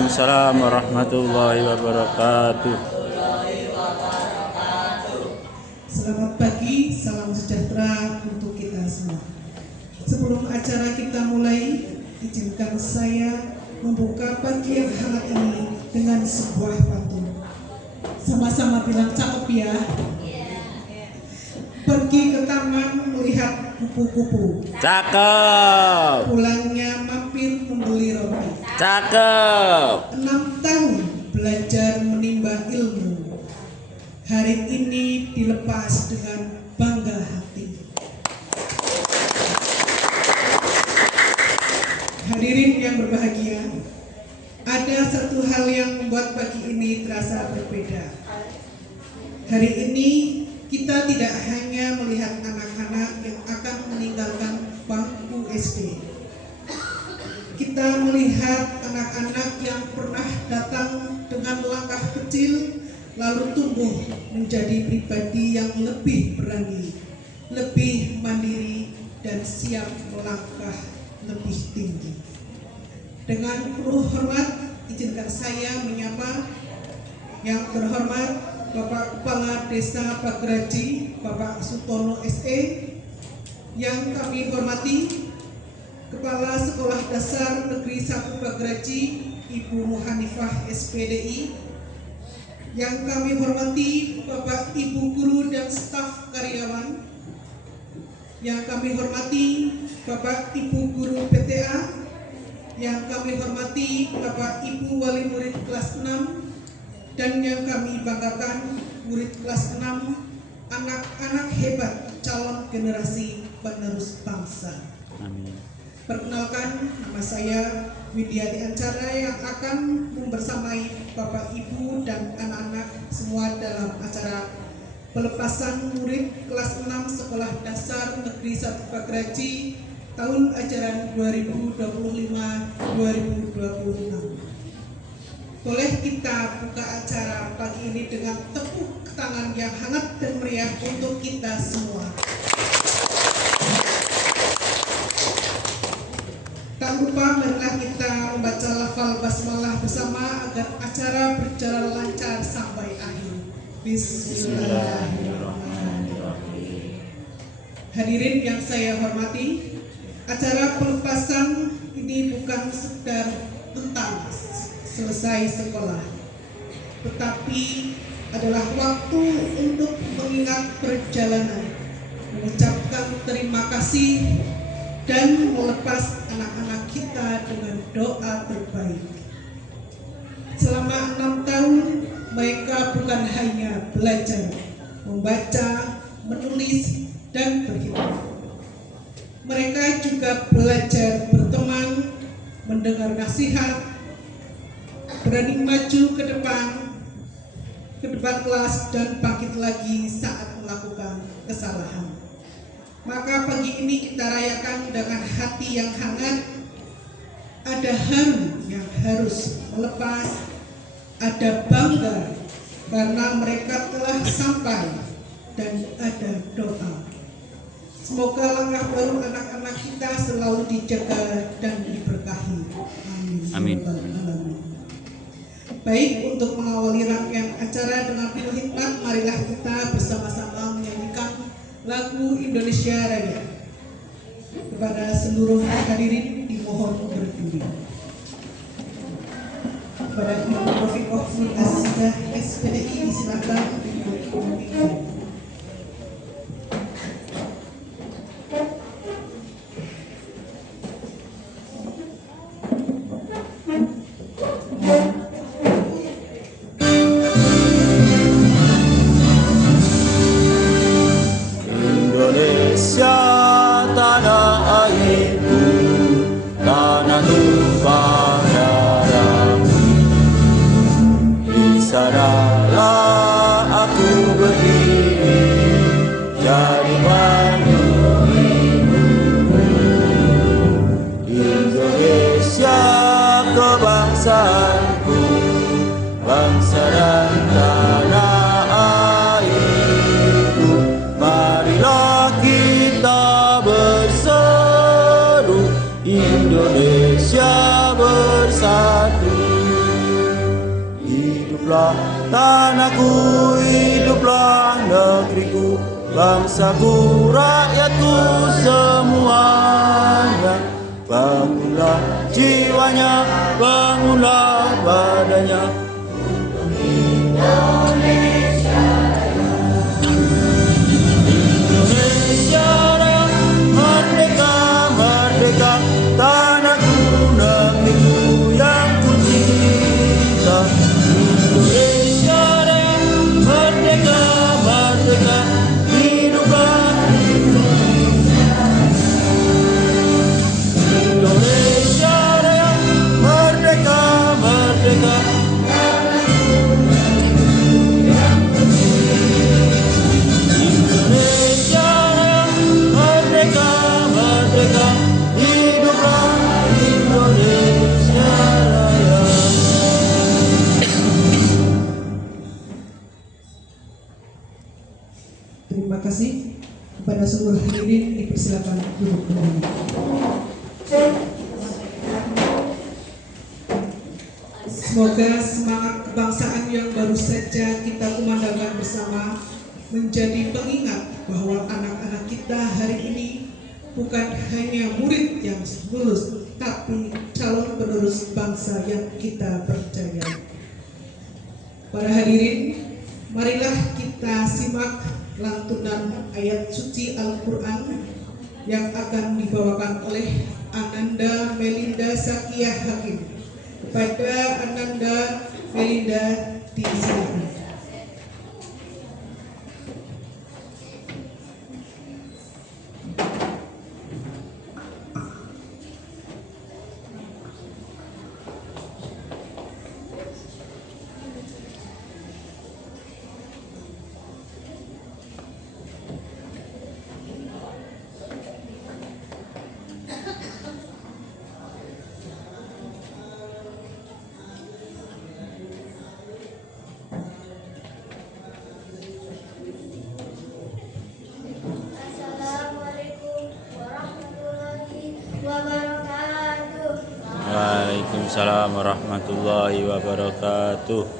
Waalaikumsalam warahmatullahi wabarakatuh. Selamat pagi, salam sejahtera untuk kita semua. Sebelum acara kita mulai, izinkan saya membuka pagi yang hangat ini dengan sebuah pantun. Sama-sama bilang cakep ya. Pergi ke taman melihat kupu-kupu. Cakep. Pulangnya mampir membeli roti. Cakep. 6 tahun belajar menimba ilmu. Hari ini dilepas dengan bangga hati. Hadirin yang berbahagia, ada satu hal yang membuat pagi ini terasa berbeda. Hari ini kita tidak hanya melihat anak-anak yang akan meninggalkan bangku SD. Kita melihat anak-anak yang pernah datang dengan langkah kecil lalu tumbuh menjadi pribadi yang lebih berani, lebih mandiri, dan siap melangkah lebih tinggi. Dengan penuh hormat, izinkan saya menyapa yang terhormat Bapak Kepala Desa Pagraji, Bapak Sutono SE, yang kami hormati Kepala Sekolah Dasar Negeri 1 Pagraji, Ibu Muhanifah SPDI, yang kami hormati Bapak Ibu Guru dan staf karyawan, yang kami hormati Bapak Ibu Guru PTA, yang kami hormati Bapak Ibu Wali Murid kelas 6, dan yang kami banggakan murid kelas 6, anak-anak hebat calon generasi penerus bangsa. Amin. Perkenalkan, nama saya Widyati Ancara yang akan membersamai Bapak Ibu dan anak-anak semua dalam acara pelepasan murid kelas 6 Sekolah Dasar Negeri 1 Pagraji tahun ajaran 2025-2026. Boleh kita buka acara pagi ini dengan tepuk tangan yang hangat dan meriah untuk kita semua. Tak lupa marilah kita membaca lafal basmalah bersama agar acara berjalan lancar sampai akhir. Bismillahirrahmanirrahim. Hadirin yang saya hormati, acara pelepasan ini bukan sekedar tentang selesai sekolah, tetapi adalah waktu untuk mengingat perjalanan, mengucapkan terima kasih, dan melepas anak-anak kita dengan doa terbaik. Selama 6 tahun, mereka bukan hanya belajar membaca, menulis, dan berhitung. Mereka juga belajar berteman, mendengar nasihat, berani maju ke depan kelas dan bangkit lagi saat melakukan kesalahan. Maka pagi ini kita rayakan dengan hati yang hangat. Ada haru yang harus melepas, ada bangga karena mereka telah sampai, dan ada doa. Semoga langkah baru anak-anak kita selalu dijaga dan diberkahi. Amin. Amin. Baik, untuk mengawali rangkaian acara dengan penuh hikmat, marilah kita bersama-sama menyanyikan lagu Indonesia Raya. Kepada seluruh hadirin dimohon berdiri. Kepada Ibu Rofiqoh Nur Asidah SPDI disilakan untuk memimpin. Indonesia tanah airku, tanah tumpah darahmu. Di sanalah aku berdiri. hiduplah tanahku, hiduplah negeriku, bangsaku, rakyatku semuanya. Bangunlah jiwanya, bangunlah badannya. Indonesia Raya, merdeka, merdeka, tanahku, negeriku yang ku cinta. Indonesia Raya, merdeka, merdeka, hiduplah Indonesia Raya, merdeka, merdeka. Indonesia Raya, merdeka, merdeka, hiduplah Indonesia Raya. Terima kasih kepada seluruh hadirin, dipersilakan duduk kembali. Semoga semangat kebangsaan yang baru saja kita kumandangkan bersama menjadi pengingat bahwa anak-anak kita hari ini bukan hanya murid yang lulus, tapi calon penerus bangsa yang kita percayai. Para hadirin, marilah kita simak lantunan ayat suci Al-Quran yang akan dibawakan oleh Ananda Melinda Sakiah Hakim. Kepada Ananda Melinda disilakan. Waalaikumsalam warahmatullahi wabarakatuh.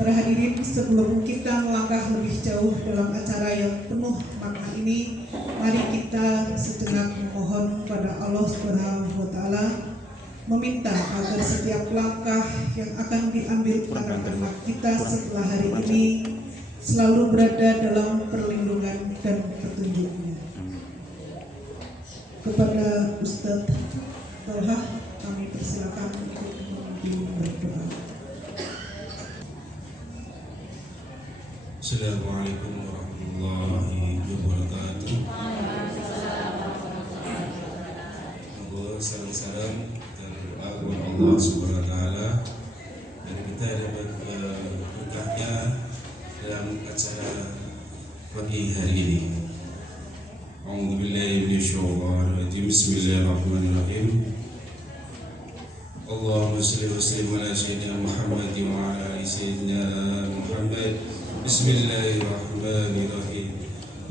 Para hadirin, sebelum kita melangkah lebih jauh dalam acara yang penuh makna ini, mari kita sejenak memohon pada Allah Subhanahu wa Ta'ala, meminta agar setiap langkah yang akan diambil anak-anak kita setelah hari ini selalu berada dalam perlindungan dan petunjuknya. Kepada Ustadz Tolha, kami persilakan untuk memimpin berdoa. Assalamualaikum warahmatullahi wabarakatuh. Salam dan doa kepada Allah Subhanahu wa Ta'ala, dan kita dapat berkahnya dalam acara pagi hari ini. A'udzubillahi minasyaitonir rajim. Bismillahirrahmanirrahim. Allahumma shalli wa sallim ala sayyidina Muhammad wa ala ali sayyidina Muhammad. Bismillahirrahmanirrahim.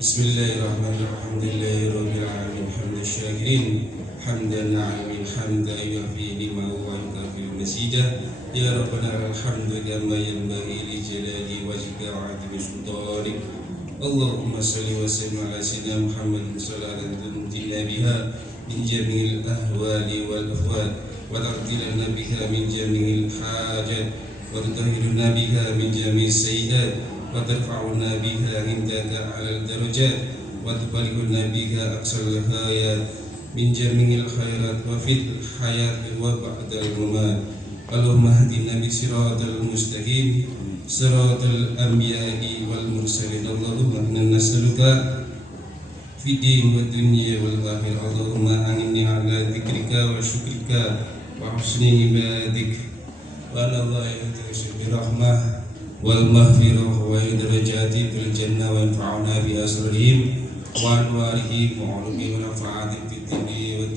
Bismillahirrahmanirrahim. Alhamdulillahi rabbil alamin. Hamdan syakirin, hamdan na'imin, hamdan yuhyi ni'mahu wa yukafi'u masjidah. Ya Rabbana alhamdu kama yanbaghi li jalali wajhika wa 'azimi sultanik. Allahumma shalli wa sallim ala sayyidina Muhammad salatan tunjina biha min jami'il ahwali wal afwat wa tartilana biha min jami'il hajat wa tutahhiruna biha min jami'is sayyi'at wa tarfa'una biha indaka 'alal darajat wa tuballighuna biha aqsal hayat min jami'il khairat wa fil hayat wa ba'dal mamat. Allahumma hadina bi siratal mustaqim siratal anbiya'i wal mursalin. Allahumma inna nas'aluka fi din wa dunya wal akhirah. Allahumma a'inni ala dzikrika wa syukrika wa husni ibadik wa ala Allah yahdi rahmah wal maghfirah wa darajati fil jannah wa yanfa'una bi asrarihim wa anwarihim wa ulumi wa nafa'ati fid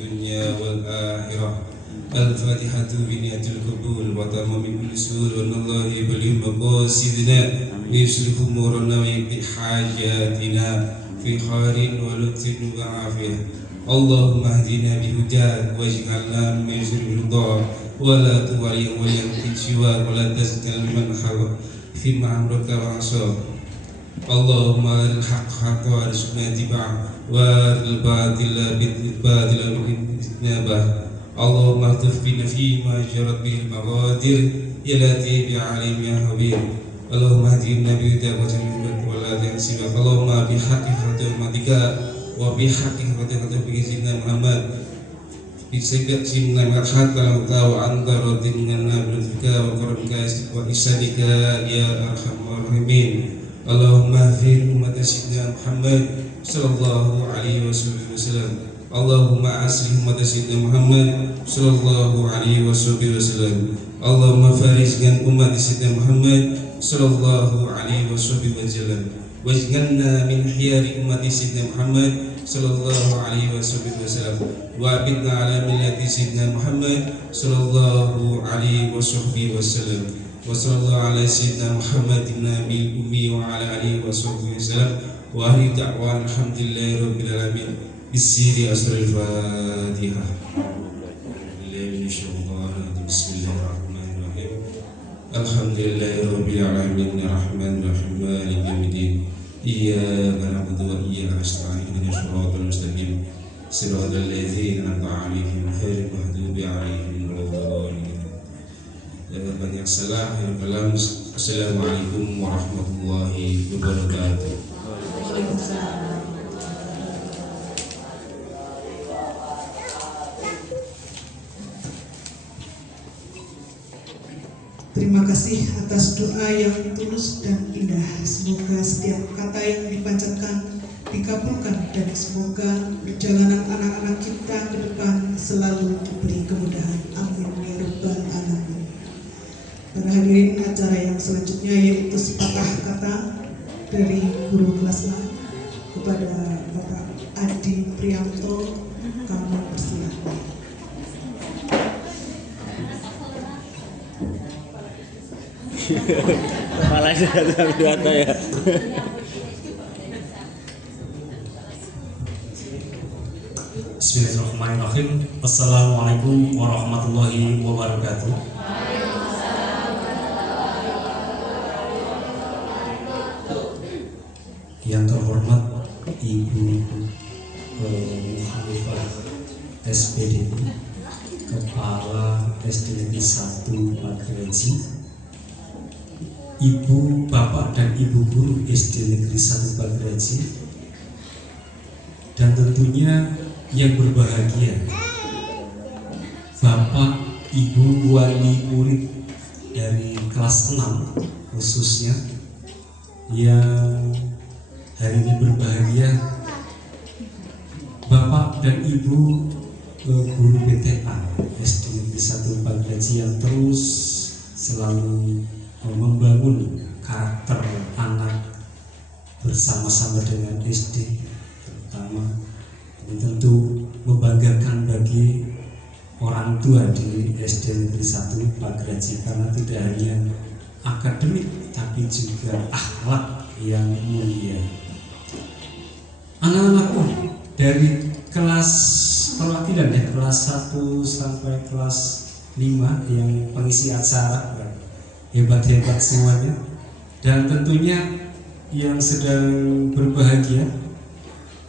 dunya wal akhirah. Al-Fatihatu bi niyatil qabul wa tamami kulli sul wa nallahi bil maqasidina wa yuslih umurana wa yaqdi hajatina fi khairin wa lutfin wa afiyah. Allahumma hdina bi hudak waj'alna min ridha wa la tuwali wa yaqti siwa wa la tazkal man hawa fi ma'amrika wa asab. Allahumma al-haq haqqa warzuqna tiba'ah wa al-batila bil-batila bil-nabah. Allahumma tufqina fi ma jarat bil maqadir ya latif ya alim ya habib. Allahumma hadina bi hudak wa tabi'at wa la tansiba. Allahumma bi haqqi khatimika wa bi haqqi khatimika bi sayyidina Muhammad bi sayyidina Muhammad hatta wa anta radin minna bi lutfika wa karamika wa ihsanika ya arhamar rahimin. Allahumma fi ummat sayyidina Muhammad sallallahu alaihi wasallam. Allahumma aslih umat sayyidina Muhammad sallallahu alaihi wasallam. Allahumma farizkan umat sayyidina Muhammad sallallahu alaihi wasallam. Waj'alna min khiyari umat sayyidina Muhammad sallallahu alaihi wasallam. Wa abidna ala millati sayyidina Muhammad sallallahu alaihi wasallam. Wa sallallahu ala sayyidina Muhammadin nabiyil ummi wa ala alihi wasallam. Wa ahli da'wan alhamdulillahi rabbil alamin. Bisiri asrul Fatihah. Bismillahirrahmanirrahim. Alhamdulillahi rabbil alamin arrahmanir rahim maliki yaumiddin. Iyyaka na'budu wa iyyaka nasta'in ihdinas siratal mustaqim siratal ladzina an'amta 'alaihim ghairil maghdubi 'alaihim waladdallin. Banyak salam yang kalam. Assalamualaikum warahmatullahi wabarakatuh. Waalaikumsalam. Terima kasih atas doa yang tulus dan indah. Semoga setiap kata yang dipanjatkan dikabulkan dan semoga perjalanan anak-anak kita ke depan selalu diberi kemudahan. Amin ya rabbal alamin. Para hadirin, acara yang selanjutnya yaitu sepatah kata dari guru kelas 6 kepada Bapak Adi Prianto. Kami persilahkan. Malah sudah berkata ya. Bismillahirrahmanirrahim. Assalamualaikum warahmatullahi wabarakatuh. yang terhormat Ibu Hanifah SPD, Kepala SD Negeri 1 Pageranji, Ibu, Bapak dan Ibu Guru SD Negeri 1 Pageranji, dan tentunya yang berbahagia Bapak Ibu wali murid dari kelas 6 khususnya yang hari ini berbahagia, Bapak dan Ibu guru BTA SD Negeri 1 Pageranji yang terus selalu membangun karakter anak bersama-sama dengan SD terutama, dan tentu membanggakan bagi orang tua di SD Negeri 1 Pageranji karena tidak hanya akademik tapi juga akhlak yang mulia. Anak-anakku dari kelas perwakilan ya, kelas 1 sampai kelas 5 yang pengisi acara, hebat-hebat semuanya, dan tentunya yang sedang berbahagia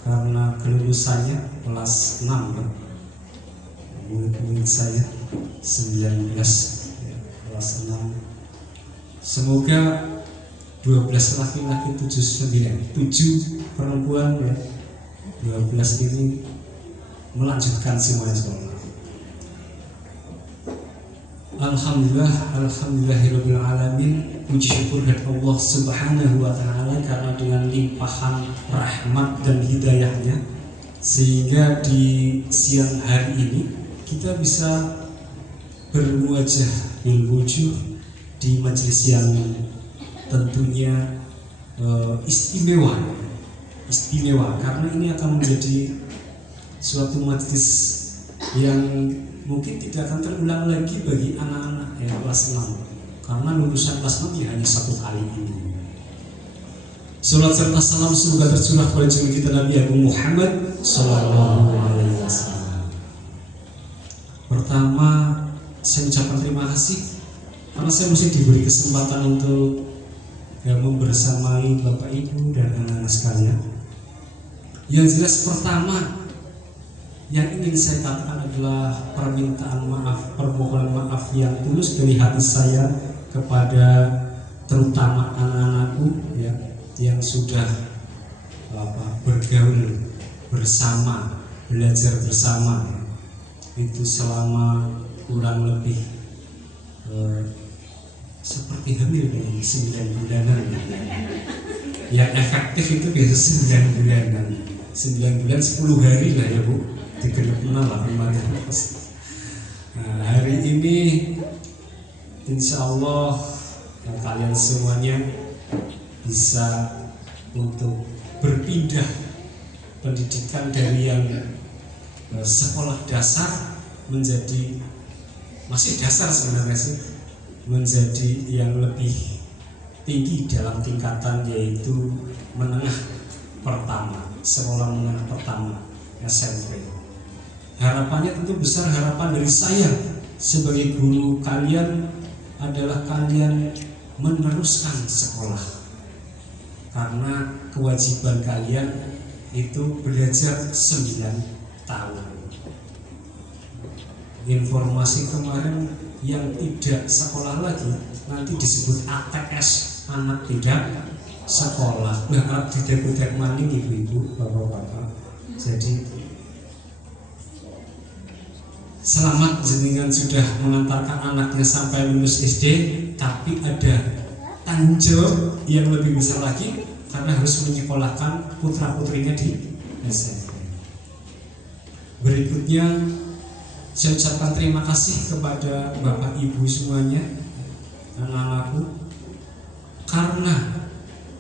karena kelulusannya kelas 6 ya. Murid-murid saya 19 ya, kelas 6. Semoga 12 laki-laki 7 perempuan ya, 12 ini melanjutkan semuanya sekolah. Alhamdulillahirabbil alamin. Puji syukur kepada Allah Subhanahu wa taala karena dengan limpahan rahmat dan hidayahnya sehingga di siang hari ini kita bisa berwajah bil wujuh di majelis yang tentunya istimewa karena ini akan menjadi suatu majelis yang mungkin tidak akan terulang lagi bagi anak-anak ya, kelas 6 karena lulusan kelas 6 ya hanya satu kali ini. Salat serta salam semoga tercurah kepada junjungan kita Nabi Agung Muhammad Sallallahu Alaihi Wasallam. Pertama, saya ucapkan terima kasih karena saya masih diberi kesempatan untuk membersamai Bapak Ibu dan anak-anak sekalian. Yang jelas pertama yang ingin saya katakan adalah permintaan maaf, permohonan maaf yang tulus dari hati saya kepada terutama anak-anakku ya, yang sudah bergaul bersama, belajar bersama itu selama kurang lebih seperti hamil 9 bulanan. Yang efektif itu biasa 9 bulanan. 9 bulan 10 hari lah ya Bu, 36 lah kemarin. Nah, hari ini insya Allah kalian semuanya bisa untuk berpindah pendidikan dari yang sekolah dasar menjadi masih dasar sebenarnya sih, menjadi yang lebih tinggi dalam tingkatan yaitu menengah pertama, sekolah menengah pertama SMP. Harapannya tentu besar, harapan dari saya sebagai guru kalian adalah kalian meneruskan sekolah karena kewajiban kalian itu belajar 9 tahun. Informasi kemarin yang tidak sekolah lagi nanti disebut ATS, anak tidak sekolah. Nah, anak tidak maning ibu-ibu, bapak-bapak. Jadi selamat jenengan sudah mengantarkan anaknya sampai lulus SD, tapi ada tanggung jawab yang lebih besar lagi karena harus menyekolahkan putra-putrinya di SMP. Berikutnya saya ucapkan terima kasih kepada Bapak Ibu semuanya, anak-anakku, karena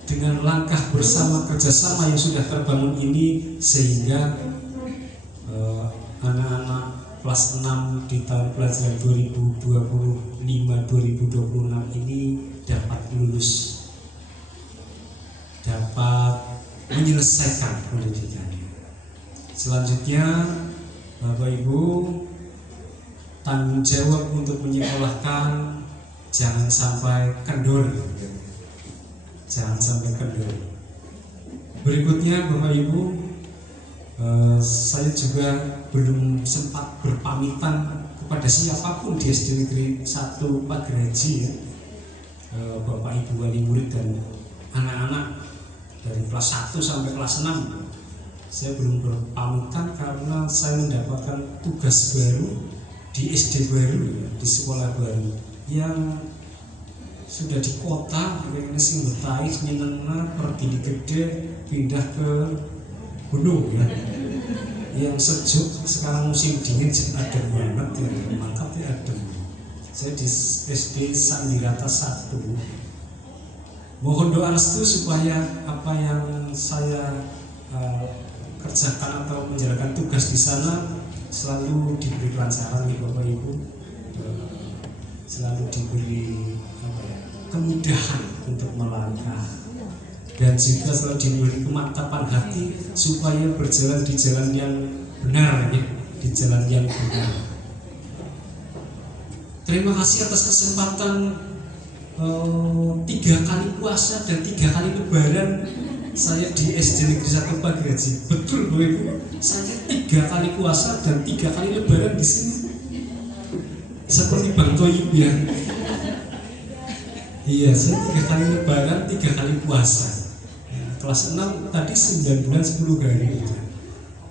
dengan langkah bersama kerjasama yang sudah terbangun ini sehingga anak-anak kelas 6 di tahun pelajaran 2025-2026 ini dapat lulus, dapat menyelesaikan pendidikannya. Selanjutnya Bapak Ibu, tanggung jawab untuk menyekolahkan jangan sampai kendor, jangan sampai kendor. Berikutnya Bapak Ibu, saya juga belum sempat berpamitan kepada siapapun di SD Negeri 1 Pagraji ya. Bapak Ibu wali murid dan anak-anak dari kelas 1 sampai kelas 6. Saya belum berpamitan karena saya mendapatkan tugas baru di SD baru ya, di sekolah baru yang sudah di kota, ini sing betai nyenengna pergi di gede pindah ke gunung ya. Yang sejuk sekarang musim dingin adem banget ya, mantap ya adem. Saya di SD Sandirata 1. Mohon doa restu supaya apa yang saya kerjakan atau menjalankan tugas di sana selalu diberi kelancaran nih Bapak Ibu, selalu diberi kemudahan untuk melangkah, dan juga selalu diberi kemantapan hati supaya berjalan di jalan yang benar ya, di jalan yang benar. Terima kasih atas kesempatan 3 kali puasa dan 3 kali lebaran saya di SD Negeri 1 Pagraji. Betul Bu Ibu, saya 3 kali puasa dan 3 kali lebaran di sini. Seperti Bang Toyib ya. Iya, saya 3 kali lebaran, 3 kali puasa. Kelas 6 tadi 9 bulan 10 hari.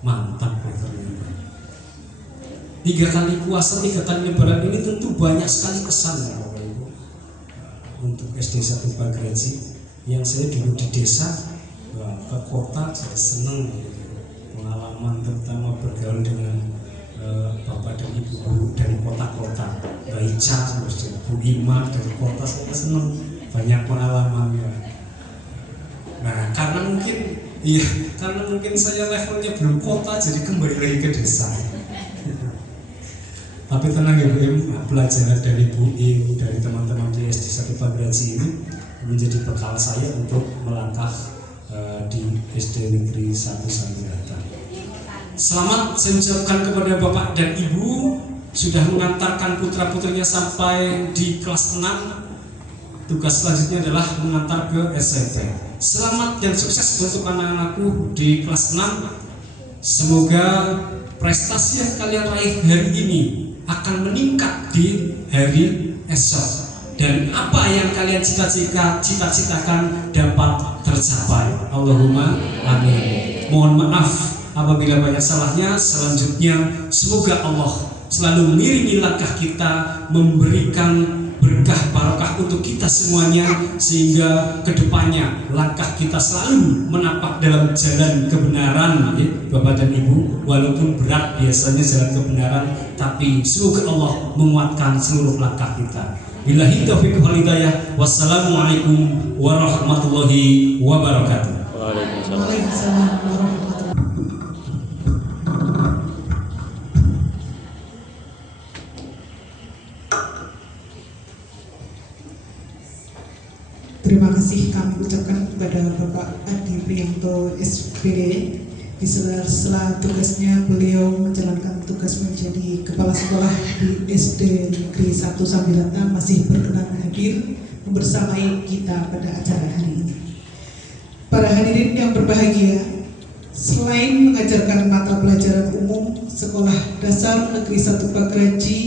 Mantap ya. 3 kali puasa, 3 kali lebaran ini tentu banyak sekali kesan ya Bapak Ibu. Untuk SD 1 Pagraji yang saya dulu di desa ke kota, saya senang pengalaman terutama bergaul dengan Bapak dan Ibu guru dari kota-kota, Mbak Ica, Bu Ima dari kota, saya senang banyak pengalamannya. Nah karena mungkin saya levelnya belum kota, jadi kembali lagi ke desa. Tapi tenang ya Bu Im, pelajaran dari Bu Im, dari teman-teman di SD 1 Pagraji ini menjadi bekal saya untuk melangkah di SD Negeri 1 Sandirata. Selamat saya ucapkan kepada Bapak dan Ibu sudah mengantarkan putra-putrinya sampai di kelas 6. Tugas selanjutnya adalah mengantar ke SMP. Selamat dan sukses untuk anak-anakku di kelas 6. Semoga prestasi yang kalian raih hari ini akan meningkat di hari esok, dan apa yang kalian cita-citakan dapat tercapai. Allahumma amin. Mohon maaf apabila banyak salahnya. Selanjutnya semoga Allah selalu mengiringi langkah kita, memberikan berkah barokah untuk kita semuanya, sehingga kedepannya langkah kita selalu menapak dalam jalan kebenaran ya, Bapak dan Ibu. Walaupun berat biasanya jalan kebenaran, tapi semoga Allah menguatkan seluruh langkah kita. Billahi taufiq wal hidayah. Wassalamualaikum warahmatullahi wabarakatuh. Waalaikumsalam. Terima kasih kami ucapkan kepada Bapak Adi Priyanto SPD. Di sela-sela tugasnya beliau menjalankan tugas menjadi kepala sekolah di SD Negeri 1 Sandirata masih berkenan hadir membersamai kita pada acara hari ini. Para hadirin yang berbahagia, selain mengajarkan mata pelajaran umum, Sekolah Dasar Negeri 1 Pagraji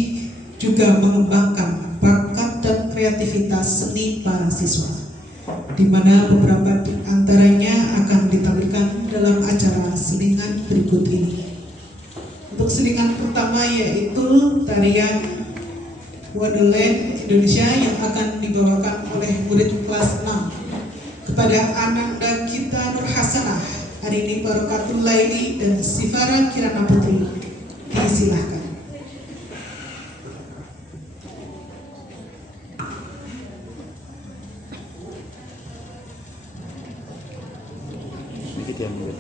juga mengembangkan bakat dan kreativitas seni para siswa, di mana beberapa di antaranya akan ditampilkan dalam acara selingan berikut ini. Untuk selingan pertama yaitu tarian Wonderland Indonesia yang akan dibawakan oleh murid kelas 6. Kepada Ananda Gita Nur Hasanah, Arini Barokatul Laili, dan Sifara Kirana Putri, disilahkan. Sedikit yang murid.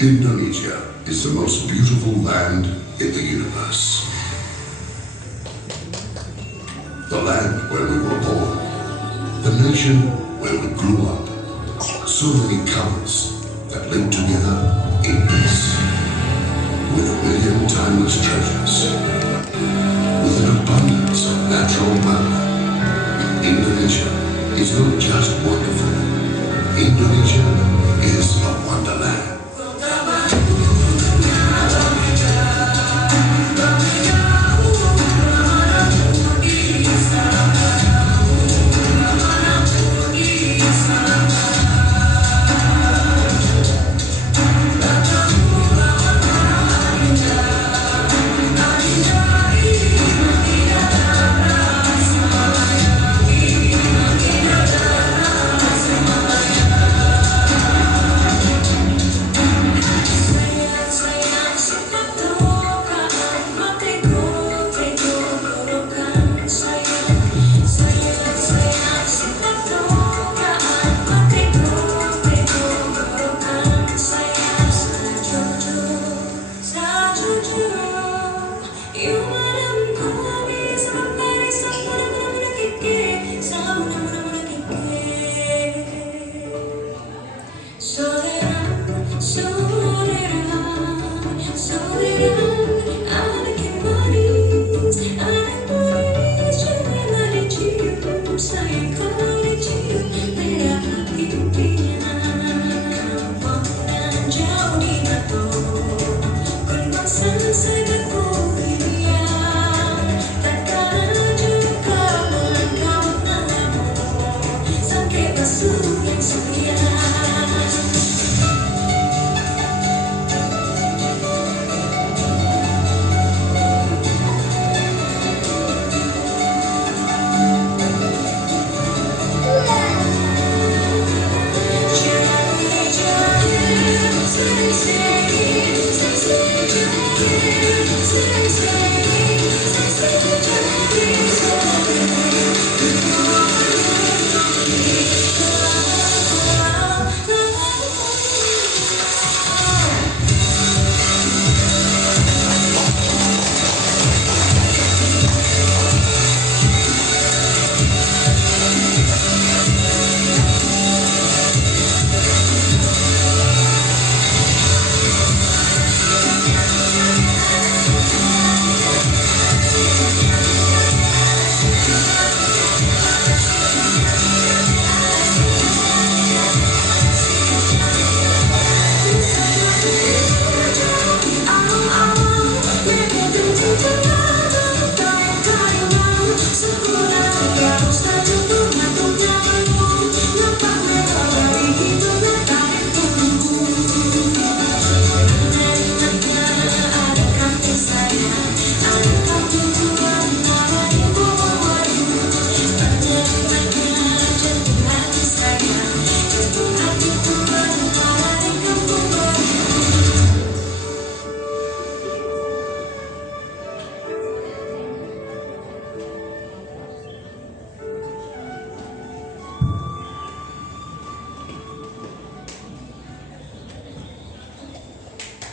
Indonesia is the most beautiful land in the universe. The land where we were born, the nation where we grew up. So many colors that link together in peace. With a million timeless treasures, with an abundance of natural wealth. Indonesia is not just wonderful. Indonesia is a wonderland.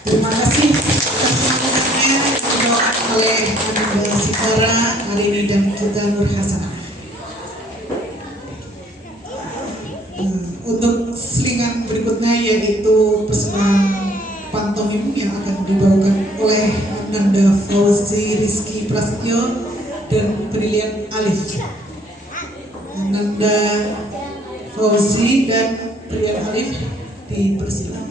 Terima kasih atas semuanya dibawakan oleh Ananda Sikora, Arini dan kita Nur Hasan. Untuk selingan berikutnya yaitu persembahan pantomim yang akan dibawakan oleh Ananda Fauzi Rizky Prasetyo dan Brilian Alif. Ananda Fauzi dan Brilian Alif dipersilakan.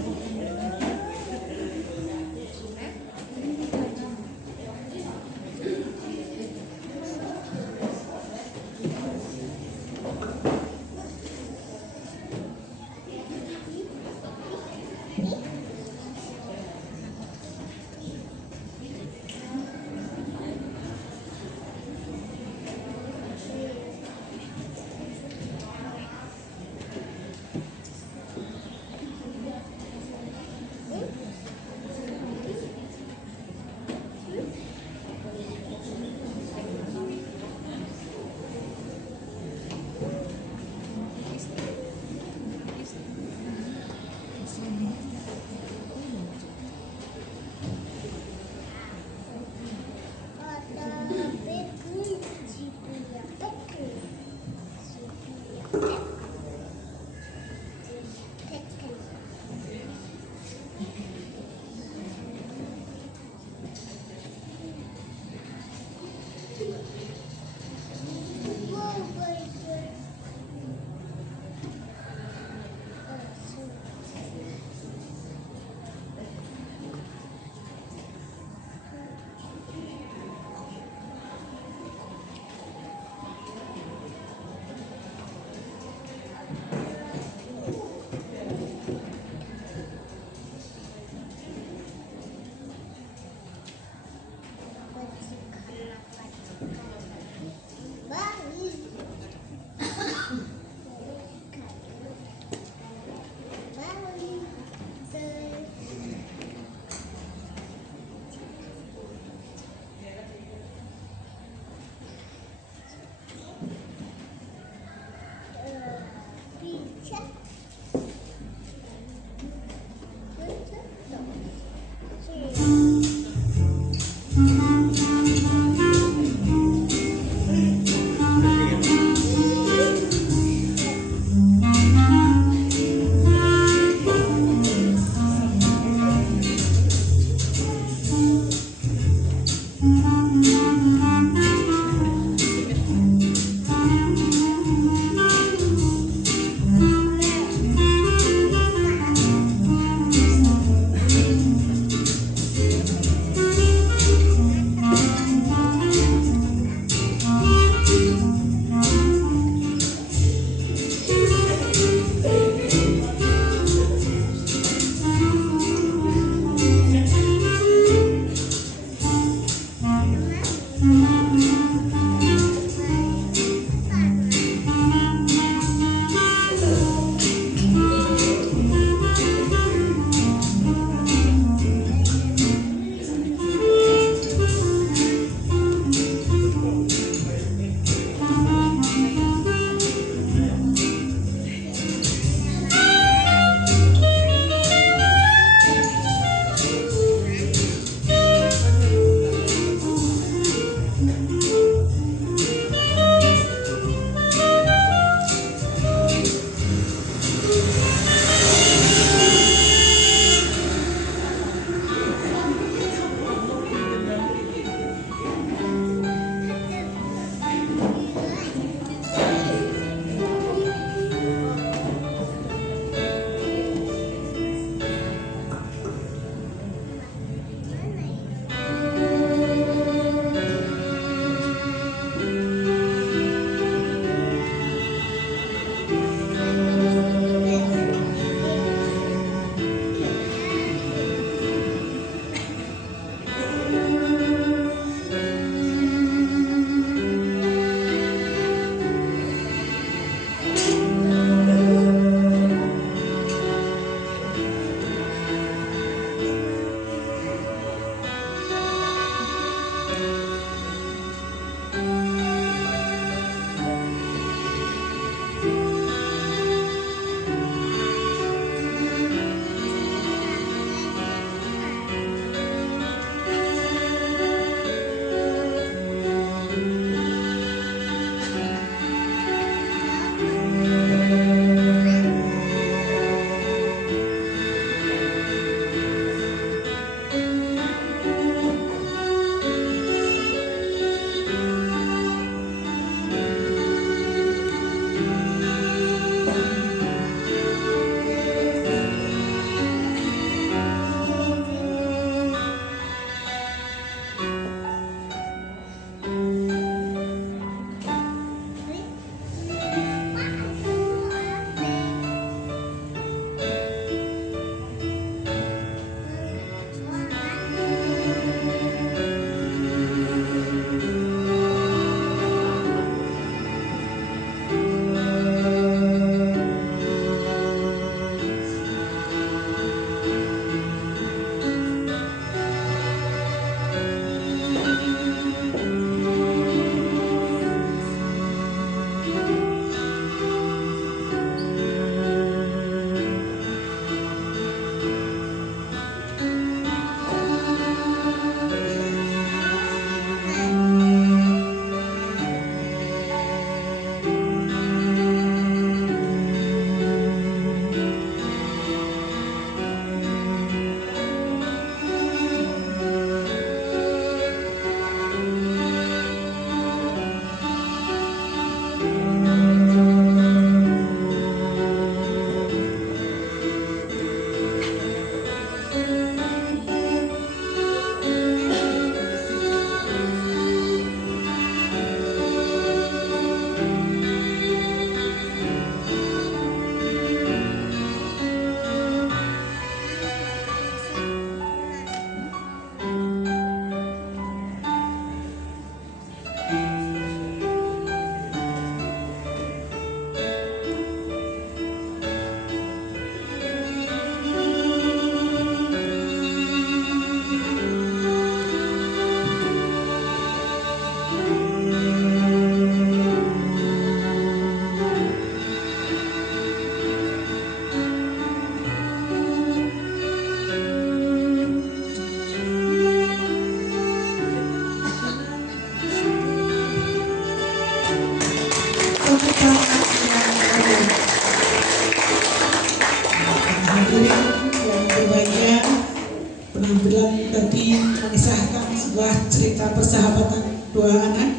sebuah cerita persahabatan dua anak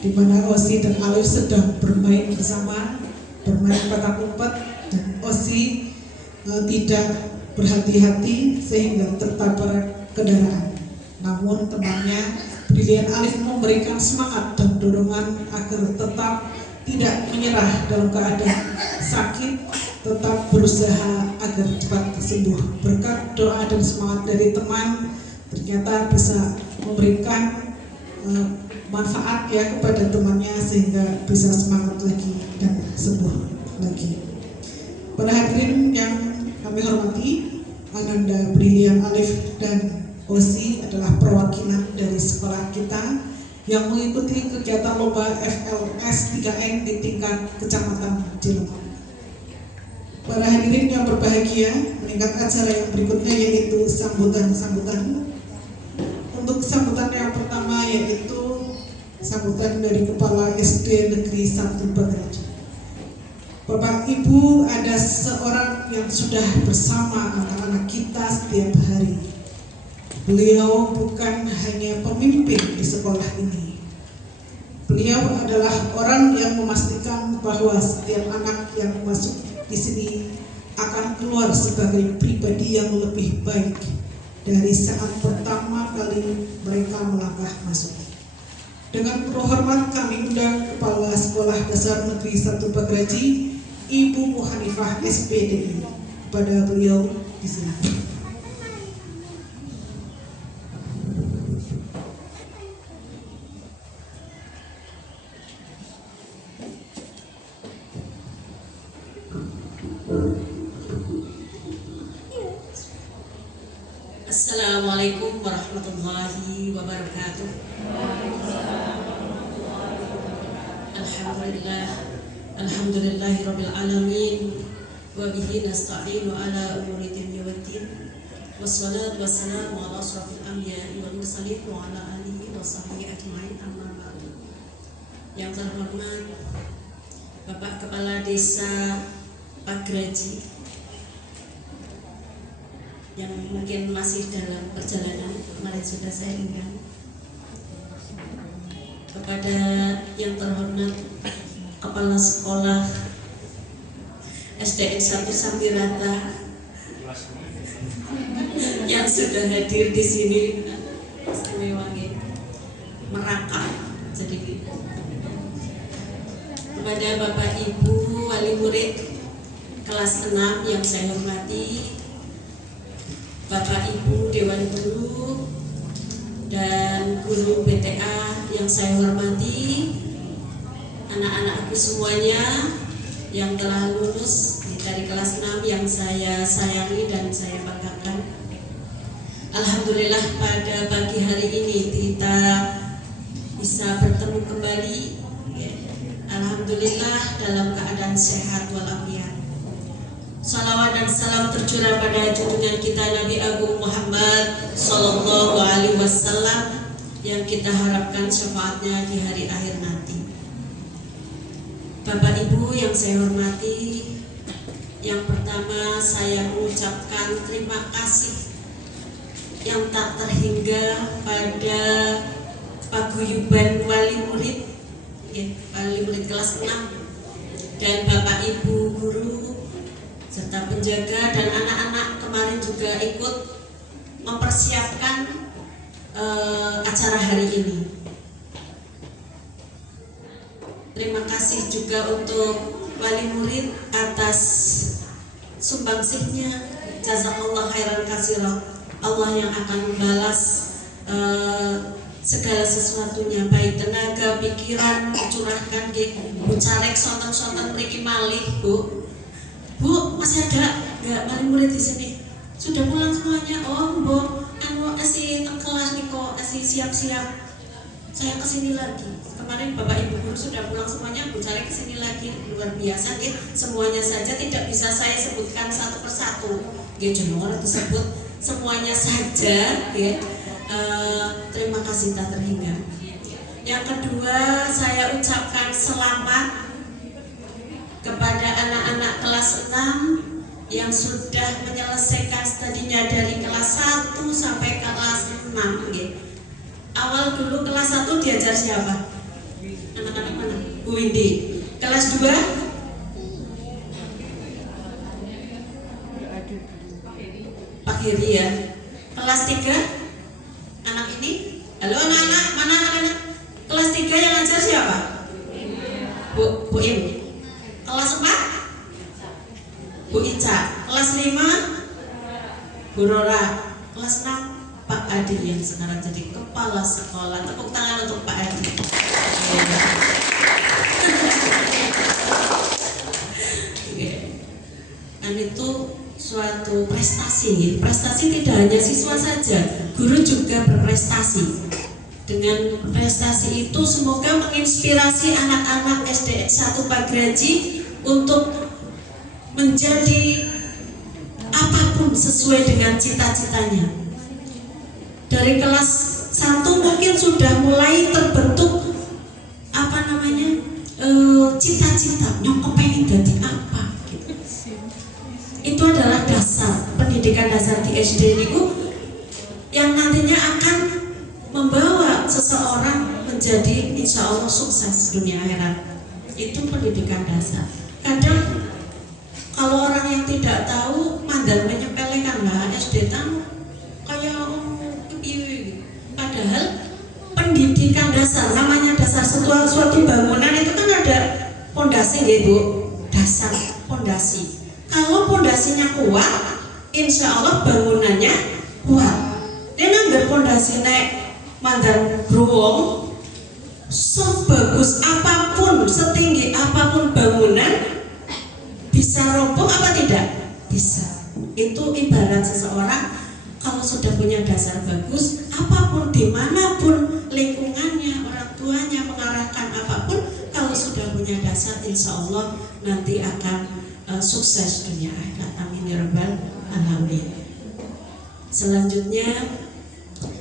di mana Osi dan Alif sedang bermain bersama, bermain petak umpet, dan Osi tidak berhati-hati sehingga tertabrak kendaraan. Namun temannya Brilian Alif memberikan semangat dan dorongan agar tetap tidak menyerah dalam keadaan sakit, tetap berusaha agar cepat sembuh. Berkat doa dan semangat dari teman, ternyata bisa memberikan manfaat ya kepada temannya sehingga bisa semangat lagi dan sembuh lagi. Para hadirin yang kami hormati, Ananda, Brilian Alif, dan Osi adalah perwakilan dari sekolah kita yang mengikuti kegiatan lomba FLS 3N di tingkat Kecamatan Cilengsi. Para hadirin yang berbahagia, meningkat acara yang berikutnya yaitu sambutan-sambutan. Untuk sambutan yang pertama yaitu sambutan dari Kepala SD Negeri 1 Bagraji. Bapak Ibu, ada seorang yang sudah bersama anak-anak kita setiap hari. Beliau bukan hanya pemimpin di sekolah ini. Beliau adalah orang yang memastikan bahwa setiap anak yang masuk di sini akan keluar sebagai pribadi yang lebih baik dari saat pertama kali mereka melangkah masuk. Dengan penuh hormat kami undang Kepala Sekolah Dasar Negeri 1 Bagraji, Ibu Muhanifah SPDI. Kepada beliau di sini. Assalamualaikum warahmatullahi wabarakatuh. Alhamdulillahirabbil alamin wa bihi nasta'inu ala umuri dunya waddin. Wassalatu wassalamu ala asrofil anbiya'i wal mursalin wa ala alihi wa sahbihi ajmain, amma ba'du. Yang terhormat Bapak Kepala Desa Bagraji yang mungkin masih dalam perjalanan, kemarin sudah saya undang. Kepada yang terhormat Kepala Sekolah SDN 1 Sampirata yang sudah hadir di sini, istimewangi merangkap jadi. Kepada Bapak Ibu wali murid kelas 6 yang saya hormati, Bapak Ibu Dewan Guru dan guru BTA yang saya hormati, anak-anakku semuanya yang telah lulus dari kelas 6 yang saya sayangi dan saya banggakan. Alhamdulillah pada pagi hari ini kita bisa bertemu kembali. Alhamdulillah dalam keadaan sehat walafiat. Salawat dan salam tercurah pada junjungan kita Nabi Agung Muhammad Sallallahu Alaihi Wasallam yang kita harapkan syafaatnya di hari akhir nanti. Bapak Ibu yang saya hormati, yang pertama saya mengucapkan terima kasih yang tak terhingga pada paguyuban wali murid kelas 6 dan Bapak Ibu guru serta penjaga dan anak-anak kemarin juga ikut mempersiapkan acara hari ini. Terima kasih juga untuk wali murid atas sumbangsihnya. Jazakallah khairan katsira. Allah yang akan membalas segala sesuatunya, baik tenaga, pikiran dicurahkan ke Bu Carek sonten-sonten mriki malih, Bu. Bu, masih ada nggak wali murid di sini? Sudah pulang semuanya? Oh, Bu, asih kelas nih kok, asih siap-siap. Saya kesini lagi. Kemarin Bapak Ibu guru sudah pulang semuanya, Bu Carek kesini lagi. Luar biasa, ya. Semuanya saja tidak bisa saya sebutkan satu persatu. Ya, jenengan tersebut semuanya saja, ya. Terima kasih tak terhingga. Yang kedua, saya ucapkan selamat kepada anak-anak kelas 6 yang sudah menyelesaikan studinya dari kelas 1 sampai kelas 6, gitu. awal dulu kelas 1 diajar siapa? Anak-anak mana? Bu Windy. Kelas 2? Pak Heri ya. Kelas 3? Anak ini? Halo anak-anak, mana anak-anak? Kelas 3 yang ngajar siapa? Bu Im. Kelas 4? Bu Ica. Kelas 5? Bu Rora. Kelas 6? Pak Adi yang sekarang jadi kepala sekolah. Tepuk tangan untuk Pak Adi. Dan itu suatu prestasi. Prestasi tidak hanya siswa saja, guru juga berprestasi. Dengan prestasi itu semoga menginspirasi anak-anak SD 1 Pagraji untuk menjadi apapun sesuai dengan cita-citanya. Dari kelas 1 mungkin sudah mulai terbentuk cita-cita, nyokok pengen jadi apa gitu. Itu adalah dasar pendidikan dasar di SD itu yang nantinya akan membawa seseorang menjadi insya Allah sukses dunia akhirat. Itu pendidikan dasar. Kadang kalau orang yang tidak tahu mandang menyepelekan lah SD tamu kayak padahal pendidikan dasar namanya dasar suatu bangunan itu kan ada pondasi ya Bu, dasar pondasi. Kalau pondasinya kuat, insya Allah bangunannya kuat. Dia nanggar pondasi naik mandang growong, sebagus apapun, setinggi apapun bangunan bisa roboh apa tidak? Bisa. Itu ibarat seseorang kalau sudah punya dasar bagus, apapun dimanapun lingkungannya, orang tuanya mengarahkan apapun, kalau sudah punya dasar, insya Allah nanti akan sukses dunia akhirat. Amin ya rabbal alamin. Selanjutnya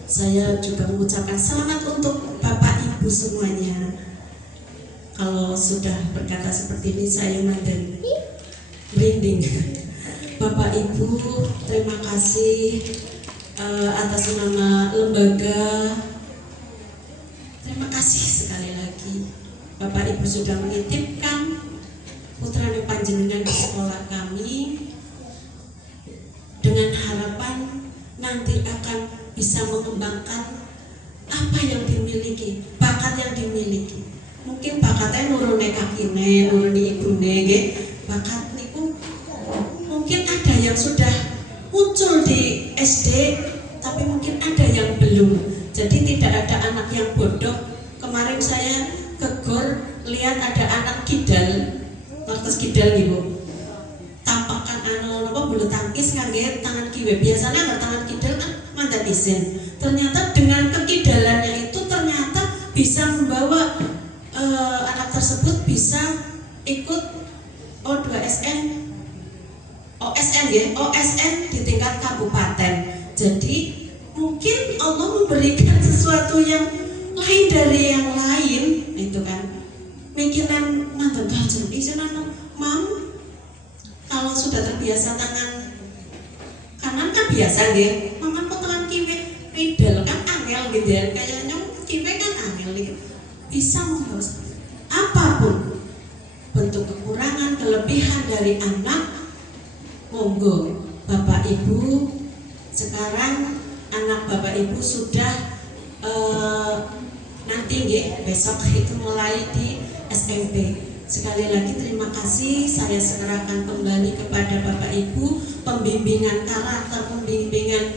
saya juga mengucapkan selamat untuk Bapak Ibu semuanya. Kalau sudah berkata seperti ini saya mandang merinding. Bapak Ibu, terima kasih atas nama lembaga. Terima kasih sekali lagi. Bapak Ibu sudah menitipkan putrane panjenengan di sekolah kami dengan harapan nanti akan bisa mengembangkan apa yang dimiliki, bakat yang dimiliki. Mungkin bakatnya nurune kakine, nurune ibune nggih. Bakat niku mungkin ada yang sudah muncul di SD, tapi mungkin ada yang belum. Jadi tidak ada anak yang bodoh. Kemarin saya ke GOR lihat ada anak kidal, waktu kidal ibu. Tampakan bulu tangkis ngangge tangan kiwe. Biasanya nggak tangan kidal kan mandat isin. Ternyata dengan kekidalannya itu ternyata bisa membawa anak tersebut bisa ikut O2SN, OSN ya, OSN di tingkat kabupaten. Jadi mungkin Allah memberikan sesuatu yang lain dari yang lain, itu kan. Mikiran mantan kajen, isinan mam. Kalau sudah terbiasa tangan kanan kan biasa ya, maman kok tangan kiwe, pedal kan angel gitu ya, kayak nyong kiwe kan angel gitu. Bisa membawa apapun bentuk kekurangan, kelebihan dari anak, monggo Bapak Ibu. Sekarang anak Bapak Ibu sudah nanti nggih besok itu mulai di SMP. Sekali lagi terima kasih, saya serahkan kembali kepada Bapak Ibu pembimbingan karakter, pembimbingan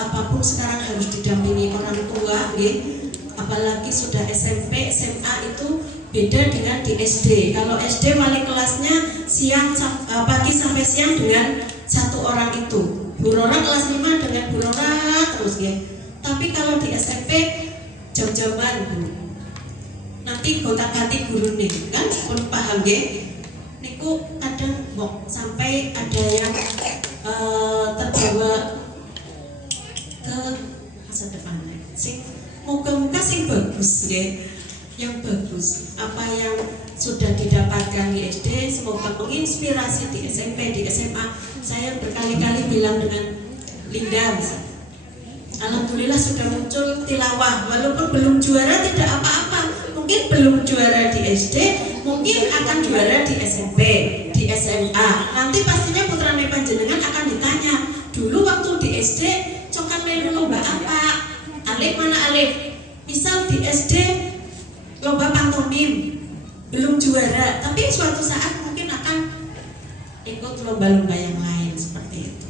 apapun sekarang harus didampingi orang tua nggih. Apalagi sudah SMP, SMA itu beda dengan di SD. Kalau SD wali kelasnya siang pagi sampai siang dengan satu orang itu. Bu Rora kelas 5 dengan Bu Rora terus ya. Tapi kalau di SMP jam-jaman nanti gonta-ganti guru nih kan pun paham ya. Niku kadang sampai ada yang terbawa ke masa depan sing muka-muka sing bagus ya, yang bagus apa yang sudah didapatkan di SD semoga menginspirasi di SMP, di SMA. Saya berkali-kali bilang dengan Linda, Alhamdulillah sudah muncul tilawah, walaupun belum juara tidak apa-apa. Mungkin belum juara di SD, mungkin akan juara di SMP, di SMA. Nanti pastinya putrane panjenengan akan ditanya, dulu waktu di SD cokan melu lomba apa? Alif mana alif? Misal di SD lomba pantomim, belum juara, tapi suatu saat mungkin akan ikut lomba-lomba yang lain seperti itu.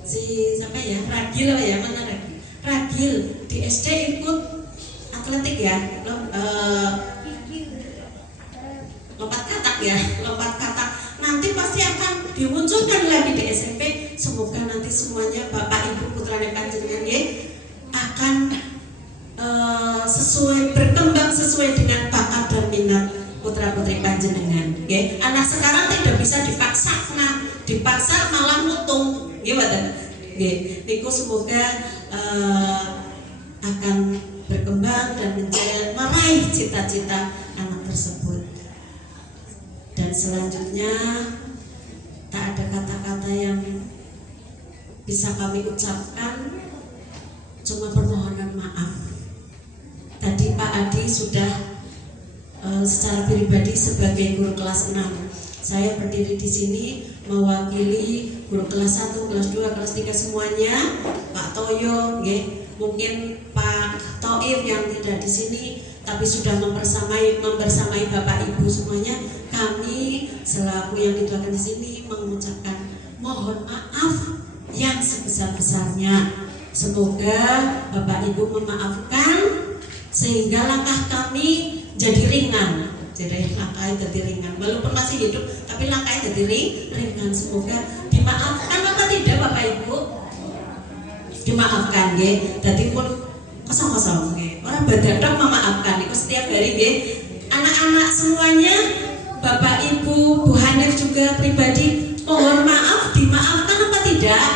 Si siapa ya? Ragil ya, mana Ragil? Ragil di SD ikut atletik ya, lompat katak ya, lompat katak. Nanti pasti akan dimunculkan lagi di SMP. Semoga nanti semuanya Bapak Ibu putrane panjenengan ya akan sesuai, berkembang sesuai dengan bakat dan minat putra putri panjenengan. Ya, anak sekarang tidak bisa dipaksa, dipaksa malah mutung, gimana? Niku semoga akan berkembang dan meraih cita-cita anak tersebut. Dan selanjutnya tak ada kata-kata yang bisa kami ucapkan, cuma permohonan maaf. Tadi Pak Adi sudah secara pribadi sebagai guru kelas 6. Saya berdiri di sini mewakili guru kelas 1, kelas 2, kelas 3 semuanya, Pak Toyo, mungkin Pak Toib yang tidak di sini tapi sudah membersamai Bapak Ibu semuanya. Kami selaku yang dituakan di sini mengucapkan mohon maaf yang sebesar-besarnya. Semoga Bapak Ibu memaafkan sehingga langkah kami jadi ringan. Jadi langkah jadi ringan, walaupun masih hidup tapi langkah jadi ringan. Semoga dimaafkan apa tidak Bapak Ibu? Dimaafkan ya. Jadi pun kosong-kosong ya. Orang badatok memaafkan itu setiap hari ya. Anak-anak semuanya, Bapak Ibu, Bu Hanif juga pribadi mohon maaf, dimaafkan apa tidak?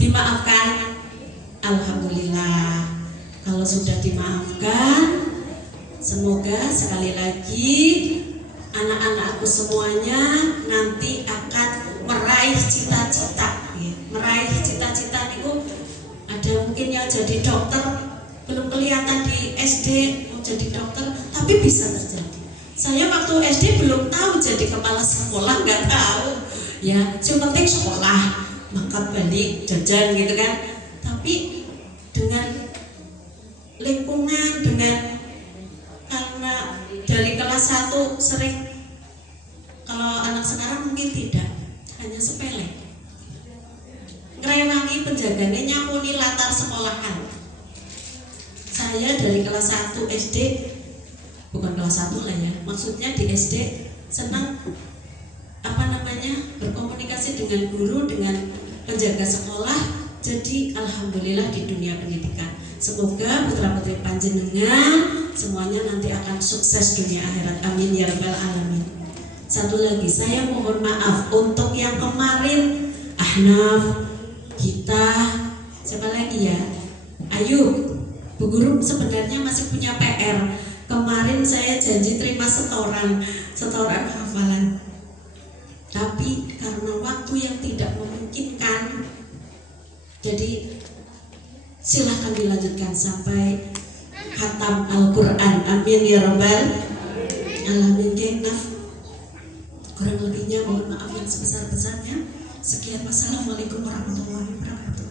Dimaafkan. Alhamdulillah. Kalau sudah dimaafkan, semoga sekali lagi anak-anakku semuanya nanti akan meraih cita-cita. Meraih cita-cita itu ada mungkin yang jadi dokter, belum kelihatan di SD mau jadi dokter, tapi bisa terjadi. Saya waktu SD belum tahu jadi kepala sekolah, nggak tahu. Ya, yang penting sekolah, mangkat balik, jajan gitu kan. Tapi dengan lingkungan, dengan karena dari kelas 1 sering, kalau anak sekarang mungkin tidak, hanya sepele, ngerewangi penjaganya nyamuni latar sekolahan. Saya dari kelas 1 SD, bukan kelas 1 lah ya, maksudnya di SD senang berkomunikasi dengan guru, dengan penjaga sekolah. Jadi alhamdulillah di dunia pendidikan. Semoga putra putri panjenengan semuanya nanti akan sukses dunia akhirat. Amin ya rabbal alamin. Satu lagi, saya mohon maaf untuk yang kemarin Ahnaf, kita, siapa lagi ya? Ayub, Bu Guru sebenarnya masih punya PR. Kemarin saya janji terima setoran hafalan. Tapi karena waktu yang tidak memungkinkan, jadi silahkan dilanjutkan sampai khatam Al-Quran. Amin ya rabbal alamin. Kurang lebihnya mohon maaf yang sebesar-besarnya. Sekian, wassalamualaikum warahmatullahi wabarakatuh.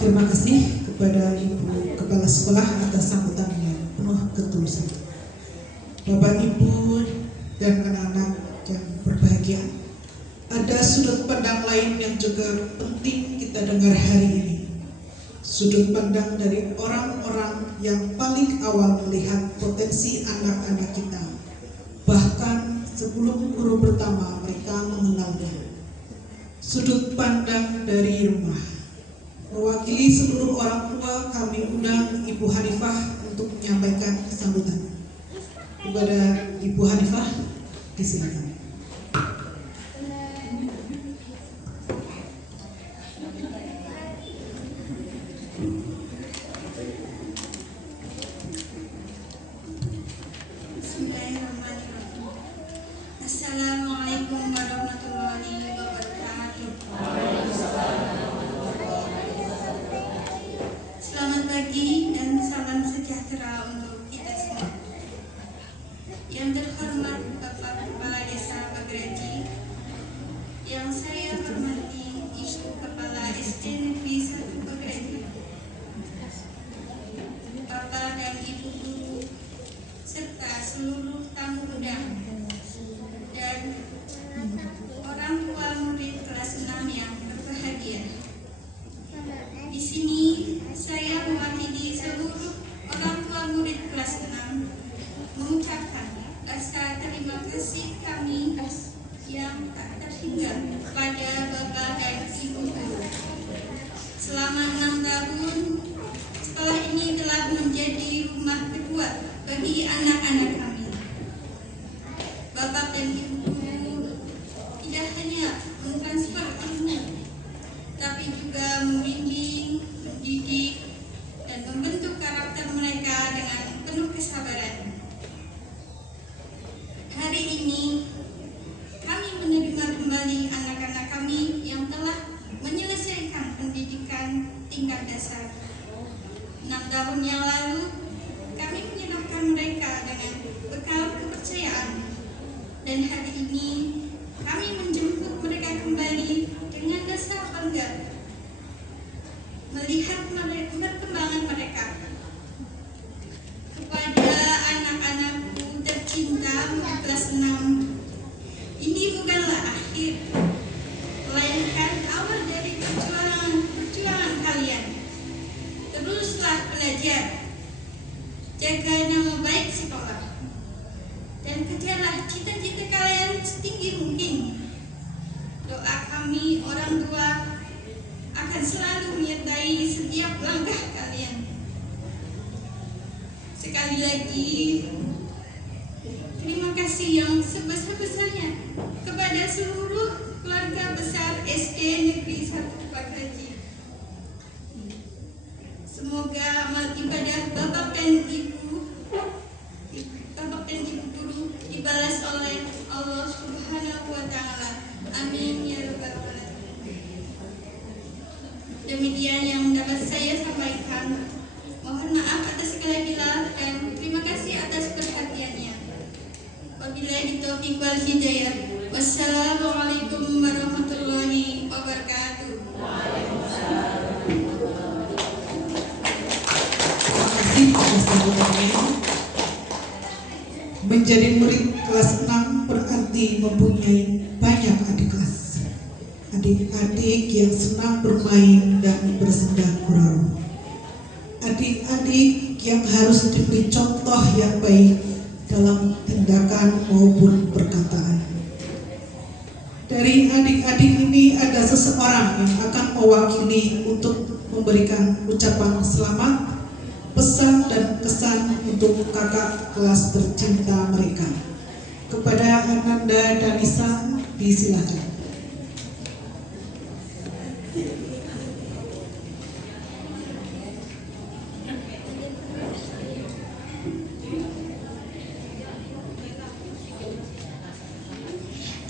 Terima kasih kepada Ibu Kepala Sekolah atas sambutan yang penuh ketulusan. Bapak Ibu dan anak-anak yang berbahagia, ada sudut pandang lain yang juga penting kita dengar hari ini. Sudut pandang dari orang-orang yang paling awal melihat potensi anak-anak kita, bahkan sebelum guru pertama mereka mengenalnya. Sudut pandang dari rumah. Mewakili seluruh orang tua, kami undang Ibu Hanifah untuk menyampaikan sambutan. Kepada Ibu Hanifah, disilakan. Bismillahirrahmanirrahim. Assalamualaikum pagi dan salam sejahtera untuk kita semua. Yang terhormat Bapak Kepala Desa Pagraji, yang saya hormati Ibu Kepala SD Negeri 1 Pagraji, Bapak dan Ibu Guru, serta seluruh tamu undangan, dan orang tua murid kelas 6 yang berbahagia. Di sini saya mewakili seluruh orang tua murid kelas 6 mengucapkan rasa terima kasih kami yang tak terhingga kepada Bapak dan Ibu guru. Selama 6 tahun, sekolah ini telah menjadi rumah kedua bagi anak-anak kami. Bapak dan Ibu guru tidak hanya mentransfer ilmu, tapi juga membimbing, mendidik, dan membentuk karakter mereka dengan penuh kesabaran. Hari ini kami menerima kembali anak-anak kami yang telah menyelesaikan pendidikan tingkat dasar. 6 tahun yang lalu kami menyerahkan mereka dengan bekal kepercayaan, dan hari ini kami menjemput mereka kembali dengan rasa bangga melihat perkembangan mereka. Kepada anak-anakku tercinta kelas 6, ini bukanlah akhir, melainkan awal dari perjuangan kalian. Teruslah belajar, jaga nama baik sekolah, dan kejarlah cita-cita kalian setinggi mungkin. Doa kami orang tua akan selalu menyertai setiap langkah kalian. Sekali lagi, terima kasih yang sebesar-besarnya kepada seluruh keluarga besar SD Negeri 1 Pagraji. Semoga amal ibadah Bapak dan Ibu guru dibalas oleh Allah Subhanahu wa Ta'ala. Amin ya rabbal alamin. Demikian yang dapat saya sampaikan. Mohon maaf atas segala hilaf dan terima kasih atas perhatiannya. Wabillahi taufiq wal hidayah. Wassalamualaikum warahmatullahi wabarakatuh. Menjadi murid kelas 6 berarti mempunyai banyak adik kelas. Adik-adik yang senang bermain dan bersenda gurau. Adik-adik yang harus diberi contoh yang baik dalam tindakan maupun perkataan. Dari adik-adik ini ada seseorang yang akan mewakili untuk memberikan ucapan selamat, pesan dan kesan untuk kakak kelas tercinta mereka. Kepada Ananda Danisa, disilakan.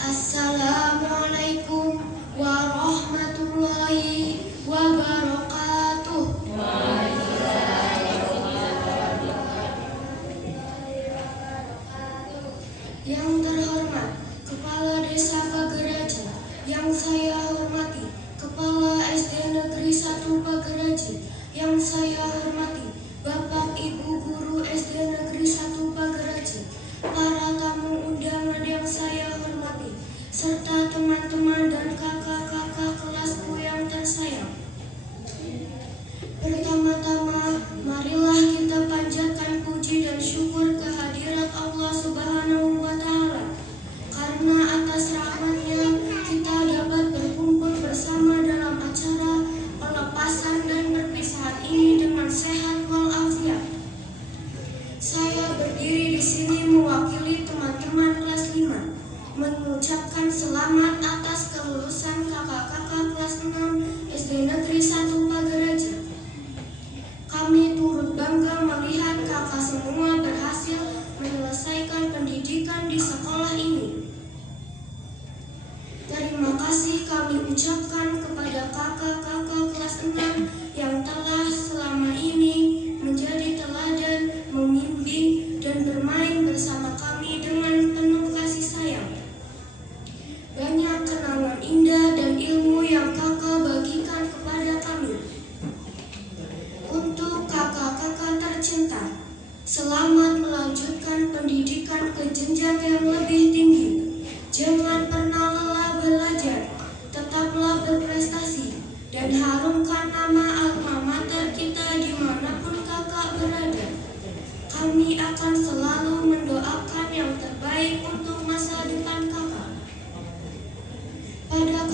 Assalamualaikum warahmatullahi wabarakatuh. Yang terhormat Kepala Desa Pagraji, yang saya hormati Kepala SD Negeri 1 Pagraji, yang saya hormati Bapak Ibu Guru SD Negeri 1 Pagraji, para tamu undangan yang saya hormati, serta teman-teman dan kakak-kakak kelasku yang tersayang. Pertama-tama, marilah kita panjatkan puji dan syukur kehadirat Allah Subhanahu wa Ta'ala, karena atas rahmatnya kita dapat berkumpul bersama dalam acara pelepasan dan perpisahan ini dengan sehat walafiat. Saya berdiri di sini mewakili teman-teman kelas 5, mengucapkan selamat atas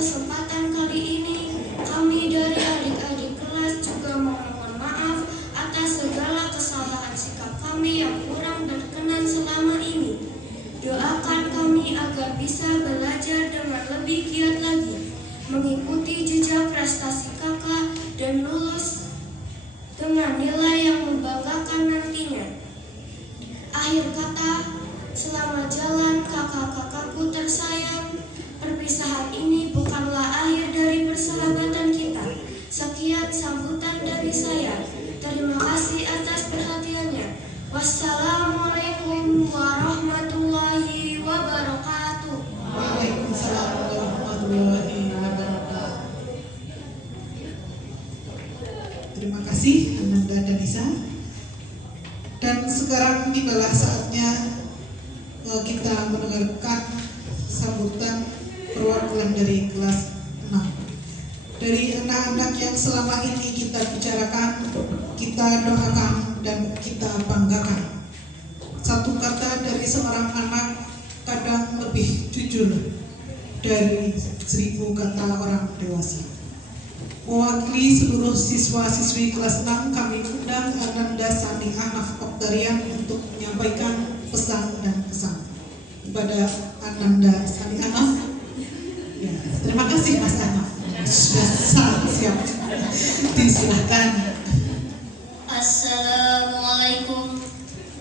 kesempatan kali ini, kami dari adik-adik kelas juga memohon maaf atas segala kesalahan sikap kami yang kurang berkenan selama ini. Doakan kami agar bisa belajar dengan lebih giat lagi, mengikuti jejak prestasi kakak, dan lulus dengan nilai yang membanggakan nantinya. Akhir kata, selamat jalan kakak-kakakku tersayang. Perpisahan ini bukanlah akhir dari persahabatan kita. Sekian sambutan dari saya. Terima kasih atas perhatiannya. Wassalamualaikum warahmatullahi wabarakatuh. Waalaikumsalam warahmatullahi wabarakatuh. Terima kasih Ananda dan Nisa. Dan sekarang tibalah saatnya kita mendengarkan sambutan perwakilan dari kelas 6. Dari anak-anak yang selama ini kita bicarakan, kita doakan, dan kita banggakan. Satu kata dari seorang anak kadang lebih jujur dari 1000 kata orang dewasa. Mewakili seluruh siswa-siswi kelas 6, kami undang Ananda Sani Anaf Oktarian untuk menyampaikan pesan dan kesan. Kepada Ananda Sani Anaf, ya, terima kasih Mas Anaf, sudah sangat siap. Disilahkan. Assalamualaikum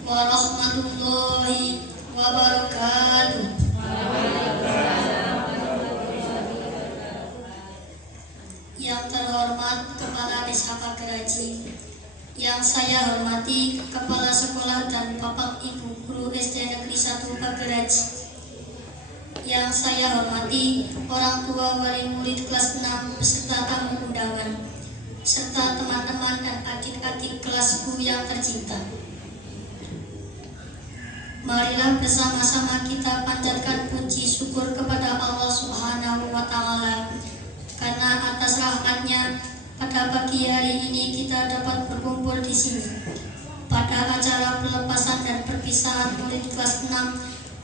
warahmatullahi wabarakatuh. Yang terhormat Kepala Desa Pageraji, yang saya hormati Kepala Sekolah dan Bapak Ibu Guru SD Negeri 1 Pageraji, yang saya hormati orang tua wali murid kelas 6 beserta tamu undangan, serta teman-teman dan adik-adik kelasku yang tercinta. Marilah bersama-sama kita panjatkan puji syukur kepada Allah Subhanahu wa Ta'ala, karena atas rahmatnya pada pagi hari ini kita dapat berkumpul di sini pada acara pelepasan dan perpisahan murid kelas 6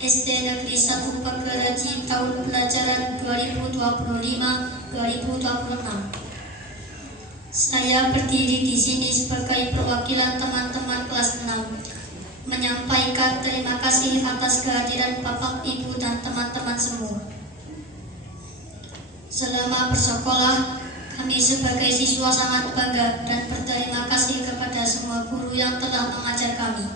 SD Negeri 1 Pageraji tahun pelajaran 2025-2026. Saya berdiri di sini sebagai perwakilan teman-teman kelas 6, menyampaikan terima kasih atas kehadiran Bapak, Ibu, dan teman-teman semua. Selama bersekolah, kami sebagai siswa sangat bangga dan berterima kasih kepada semua guru yang telah mengajar kami.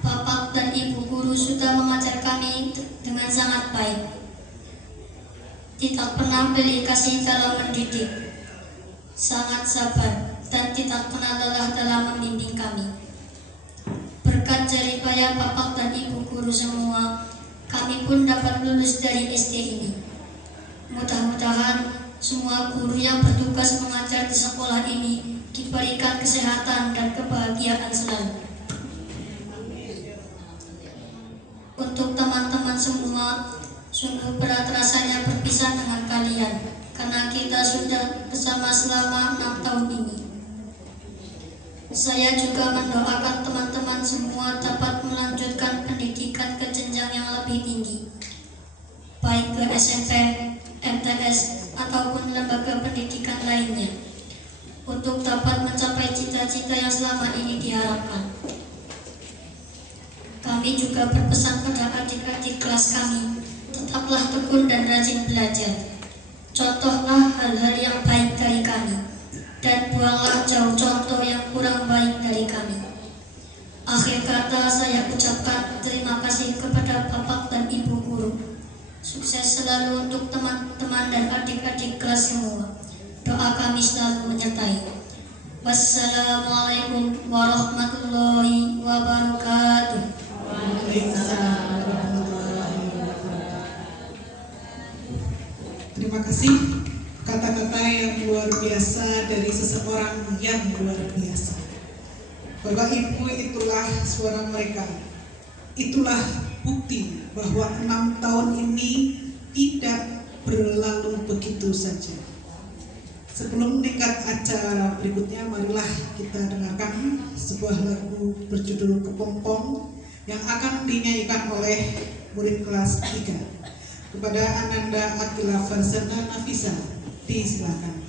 Bapak dan Ibu guru sudah mengajar kami dengan sangat baik. Tidak pernah beri kasih dalam mendidik, sangat sabar, dan tidak pernah lelah dalam membimbing kami. Berkat jerih payah Bapak dan Ibu guru semua, kami pun dapat lulus dari SD ini. Mudah-mudahan semua guru yang bertugas mengajar di sekolah ini diberikan kesehatan dan kebahagiaan selalu. Untuk teman-teman semua, sungguh berat rasanya berpisah dengan kalian, karena kita sudah bersama selama 6 tahun ini. Saya juga mendoakan teman-teman semua dapat melanjutkan pendidikan ke jenjang yang lebih tinggi, baik ke SMP, MTS, ataupun lembaga pendidikan lainnya, untuk dapat mencapai cita-cita yang selama ini diharapkan. Kami juga berpesan pada adik-adik kelas kami, tetaplah tekun dan rajin belajar. Contohlah hal-hal yang baik dari kami, dan buanglah jauh contoh yang kurang baik dari kami. Akhir kata saya ucapkan terima kasih kepada Bapak dan Ibu guru. Sukses selalu untuk teman-teman dan adik-adik kelas semua. Doa kami selalu menyertai. Wassalamualaikum warahmatullahi wabarakatuh. Terima kasih kata-kata yang luar biasa dari seseorang yang luar biasa. Bapak Ibu, itulah suara mereka. Itulah bukti bahwa 6 tahun ini tidak berlalu begitu saja. Sebelum meningkat acara berikutnya, marilah kita dengarkan sebuah lagu berjudul Kepompong yang akan dinyanyikan oleh murid kelas 3. Kepada Ananda Akila Farsana Nafisa, disilakan.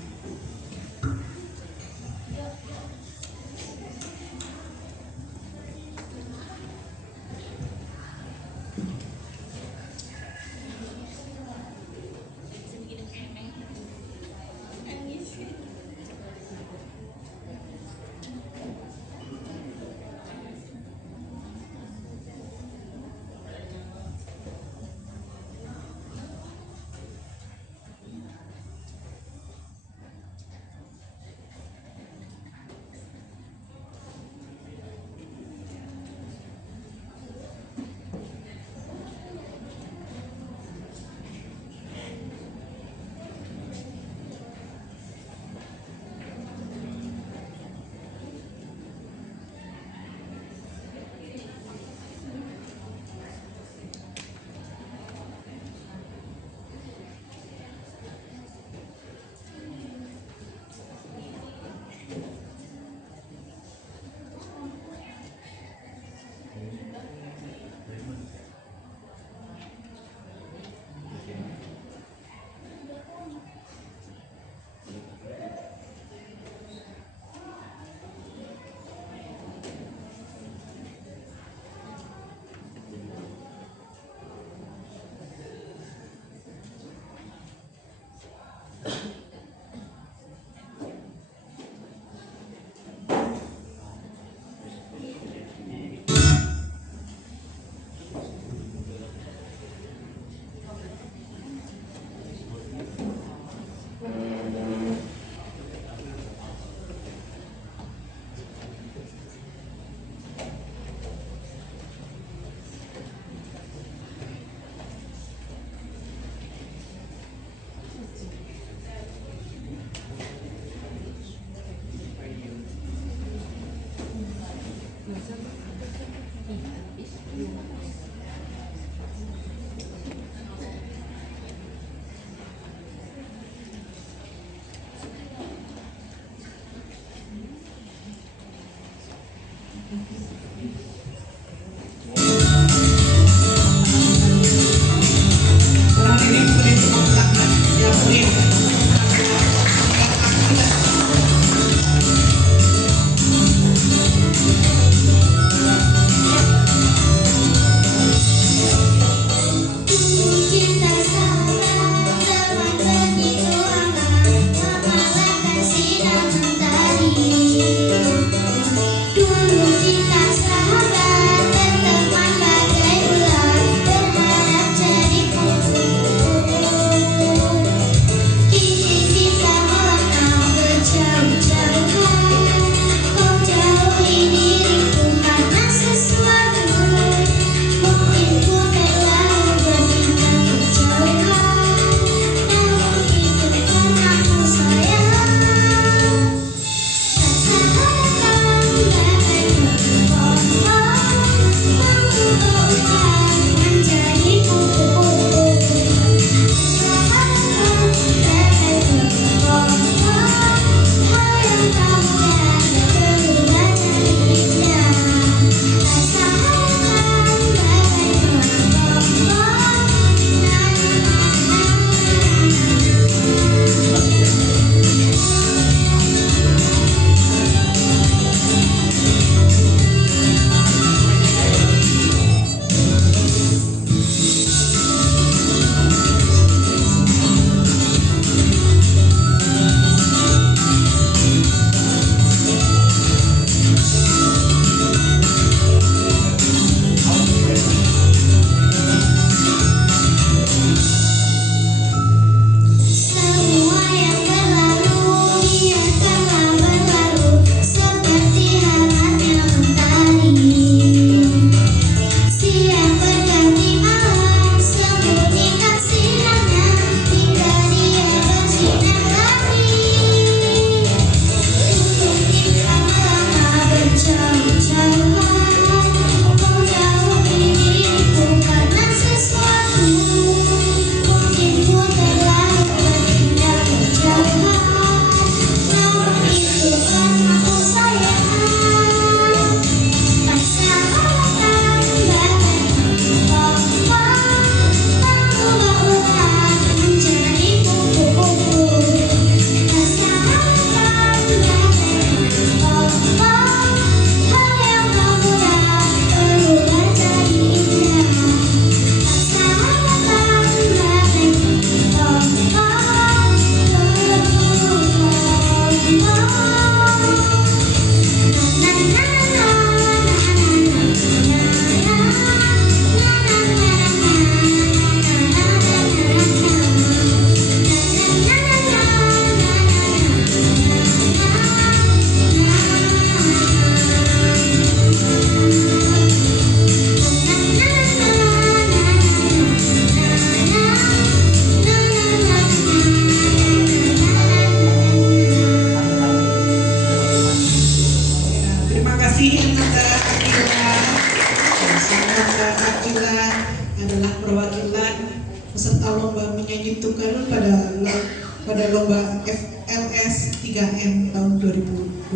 pada lomba FLS 3M tahun 2026.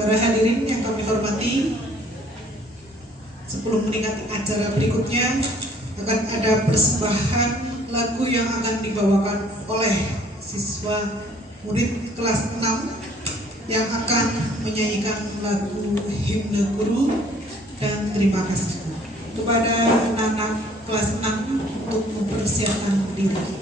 Para hadirin yang kami hormati, sebelum meningkatkan acara berikutnya akan ada persembahan lagu yang akan dibawakan oleh siswa murid kelas 6 yang akan menyanyikan lagu himne guru dan terima kasih kepada anak-anak kelas 6 untuk mempersiapkan diri.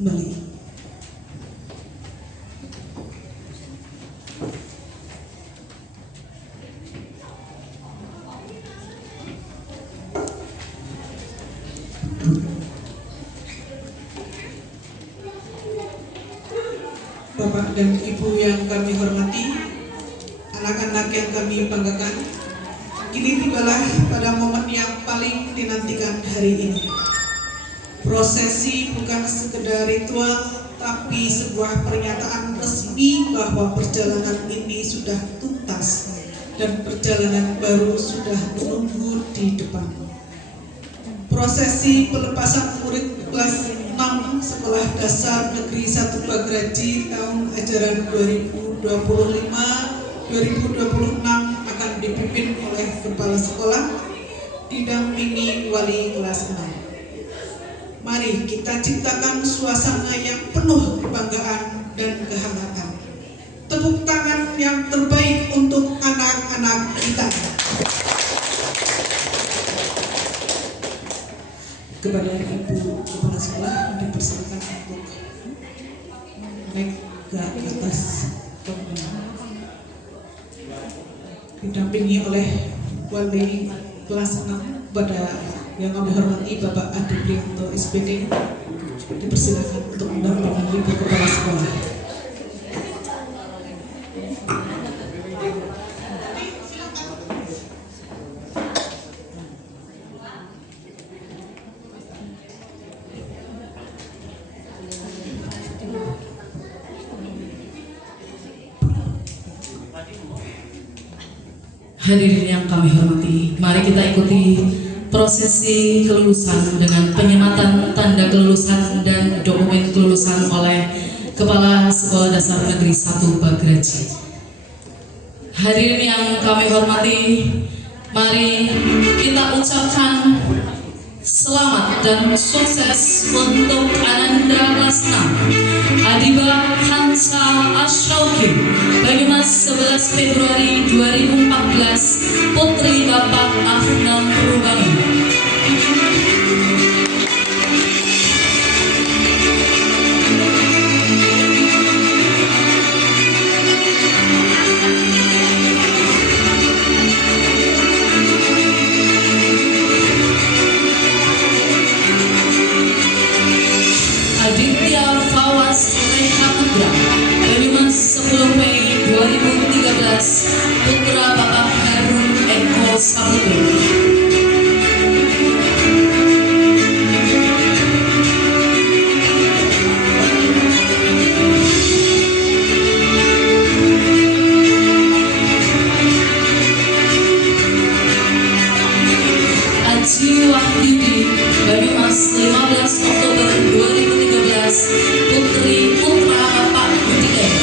kembali. Bapak dan Ibu yang kami hormati, anak-anak yang kami banggakan, kini tibalah pada momen yang paling dinantikan hari ini. Prosesi bukan sekedar ritual, tapi sebuah pernyataan resmi bahwa perjalanan ini sudah tuntas dan perjalanan baru sudah menunggu di depan. Prosesi pelepasan murid kelas 6 Sekolah Dasar Negeri 1 Pagraji tahun ajaran 2025-2026 akan dipimpin oleh Kepala Sekolah didampingi wali kelas 6. Mari kita ciptakan suasana yang penuh kebanggaan dan kehangatan. Tepuk tangan yang terbaik untuk anak-anak kita. Kepada Ibu Kepala Sekolah dipersilakan untuk naik ke atas panggung, didampingi oleh wali kelas 6 pada yang kami hormati Bapak Adi Prianto SPD. Dipersilakan untuk mendampingi Ibu Kepala Sekolah. Hadirin yang kami hormati, mari kita ikuti prosesi kelulusan dengan penyematan tanda kelulusan dan dokumen kelulusan oleh Kepala Sekolah Dasar Negeri 1 Pagraji. Hadirin yang kami hormati, mari kita ucapkan selamat dan sukses untuk Anandra kelas 6 Adiba Hansa Ashauki Banyumas 11 Februari 2014, Putri Bapak Afnan Rubani. Aditya Fawas Reha Putra Banyumas 10 Mei 2013, Putra Bapak Harun Eko Saputra. Aji Wahyudi Banyumas 15 Oktober 2013, Putri Putra Bapak Budidaya.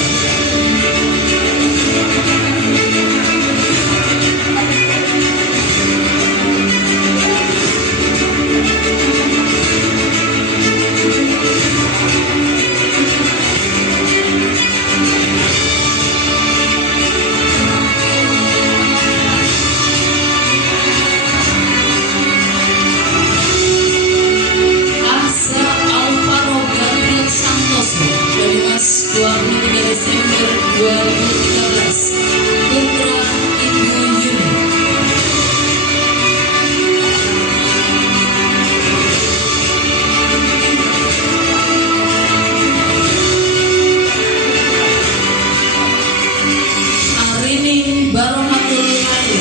Ahsa Alvaro Gabriel Santoso Banyumas 23 Desember 2013, Putra Ibu Yuni. Arini Barohatul Hari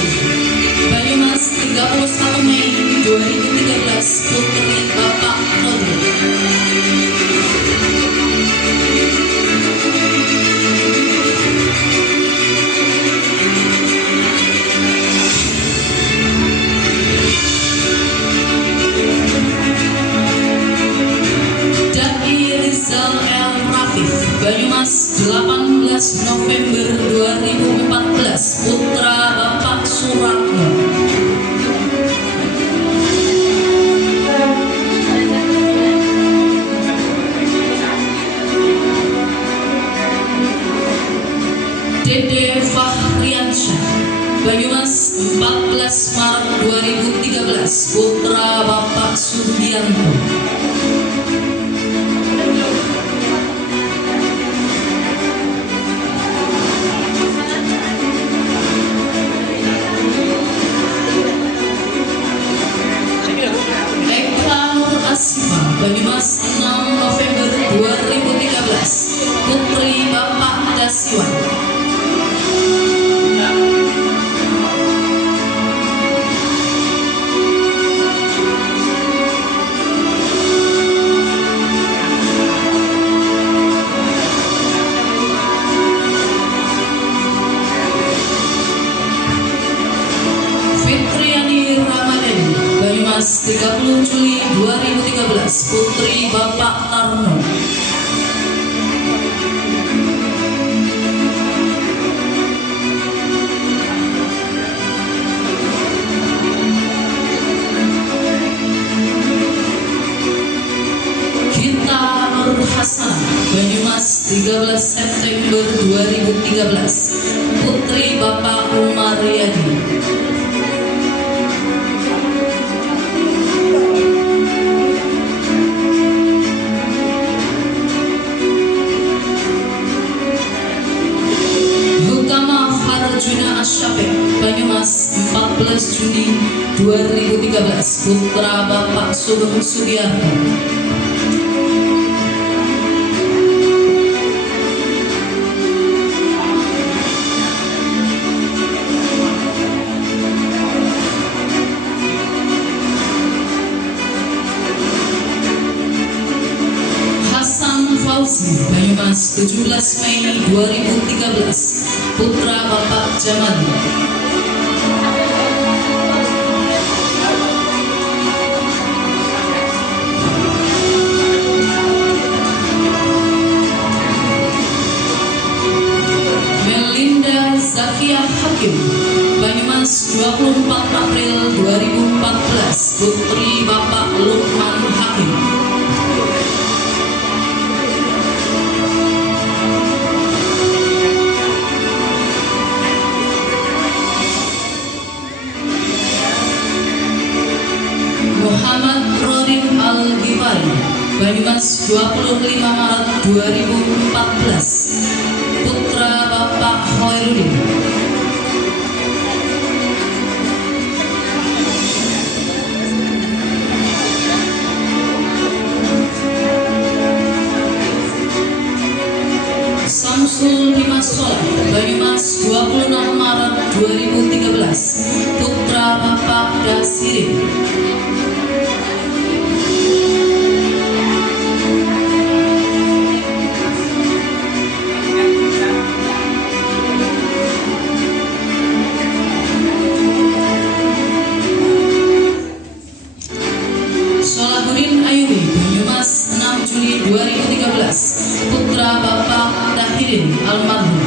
Banyumas 31 Mei 2013, Putri Bapak Nodri. Dai Rizal El Rafif Banyumas 18 November 2014, Putra Bapak Suratno. Dede Fahriansyah Banyumas 14 Maret 2013, Putra Bapak Sugianto. Juli 2013, Putri Bapak Tarno. Gita Nur Hasanah, Banyumas 13 September 2013, Putri Bapak Umar Yadi. Arjuna Asyafik, Banyumas 14 Juni 2013, putra Bapak Sugeng Sugiarto. Hasan Fauzi, Banyumas 17 Mei 2013, putra Bapak Jamal. Melinda Zakia Hakim, Banyumas 24 April 2014, putri Bapak Lukman Hakim. Muhammad Rodin Al-Ghifari, Banyumas 25 Maret 2014, putra Bapak Hoirudin. Samsul Dimas Soleh, Banyumas 26 Maret 2013, putra Bapak Dasirin. Solahuddin Ayubi, Banyumas 6 Juli 2013, putra Bapak Dahirin almarhum.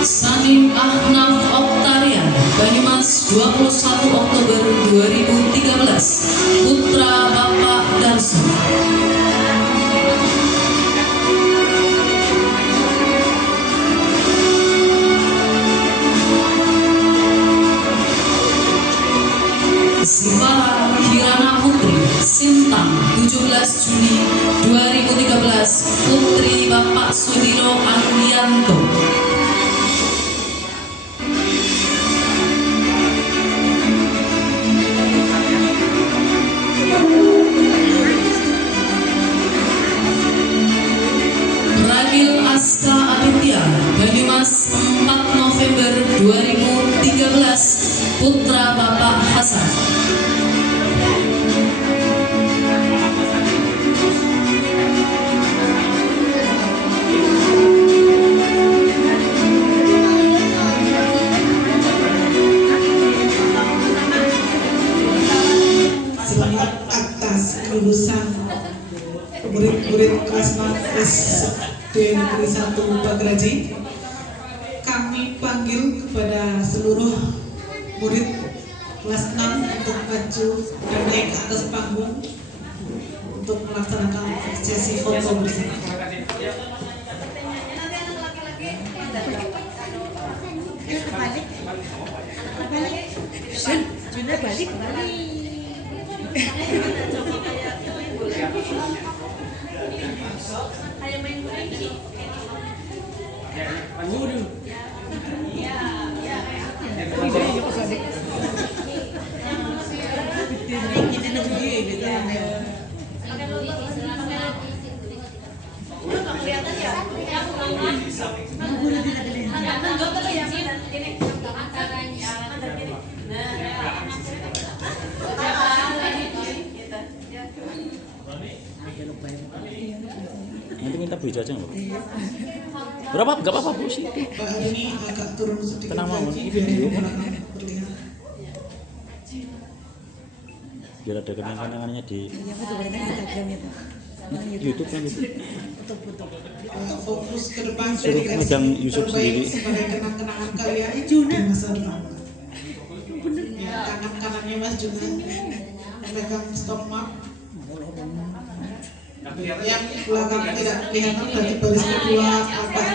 Sanim Ahnaf Oktarian, Banyumas 21 Oktober 2013, putra Bapak Darso. Sivara Kirana Putri Sintang 17 Juni 2013, putri Bapak Sudiro Andianto. Ragil Aska Aditya, Banyumas 4 November 2013, putra Bapak Hasan. Selamat atas kelulusan murid-murid kelas 6 SD Negeri 1 Pagraji. Kami panggil kepada seluruh murid kelas 6 untuk maju dan naik ke atas panggung untuk melaksanakan sesi foto bersama. Nanti minta Bu Ica aja nggak? Berapa? Nggak apa-apa Bu sih. Pak ini agak turun sedikit Tenang mau, lagi ini video. terlihat. Biar ada kenang-kenangannya di Iya, betul benar Instagram itu. YouTube kan itu. Fokus ke depan Suruh megang YouTube sendiri. sebagai kenang-kenangan kalian di masa depan. Ya, kanan-kanannya Mas Juna memegang stop mark. Yang belakang tidak kelihatan dari baris kedua agak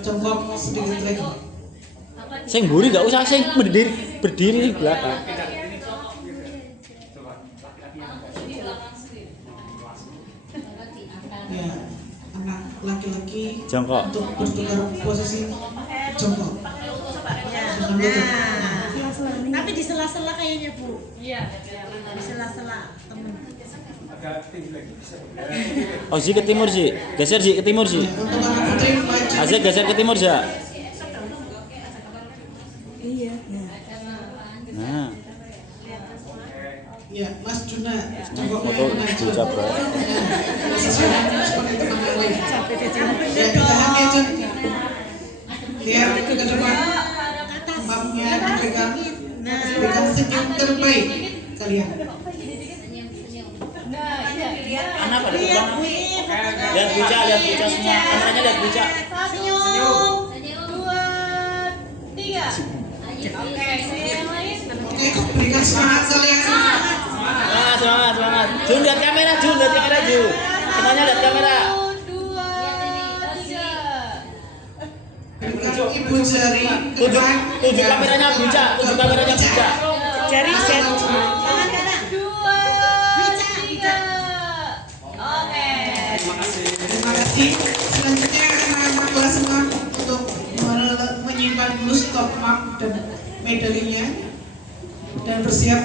jongkok sedikit lagi. Sing mburi nggak usah, sing berdiri di belakang. Ya, anak laki-laki Jongkok. untuk bertukar posisi jongkok. Tapi di sela-sela kayaknya Bu. Iya. Di sela-sela temen. Oh Zi ke timur Zi, geser Zi ke timur Zi. Untuk anak putri maju. Azek geser ke timur Za. Iya. Nah, Ya, Mas Juna jongkoknya foto maju. Bu Cabra. Seperti teman yang lain. Ya, tahan ya Jun. Lihat ke depan. Mapnya dipegang. Berikan senyum terbaik kalian. Anak pada depan. Lihat buca semua. Kameranya lihat buca. Senyum. 2, 3. Oke, yang lain. Oke, berikan semangat kalian. Semangat. Jun lihat kamera Jun. Semuanya lihat kamera. 2, 3. Berikan ibu jari ke Tunjuk depan. kameranya buca. Jari set. Tangan kanan. 2, 3. Oke. Terima kasih. Selanjutnya anak-anak kelas semua untuk menyimpan dulu stop mark dan medalinya dan bersiap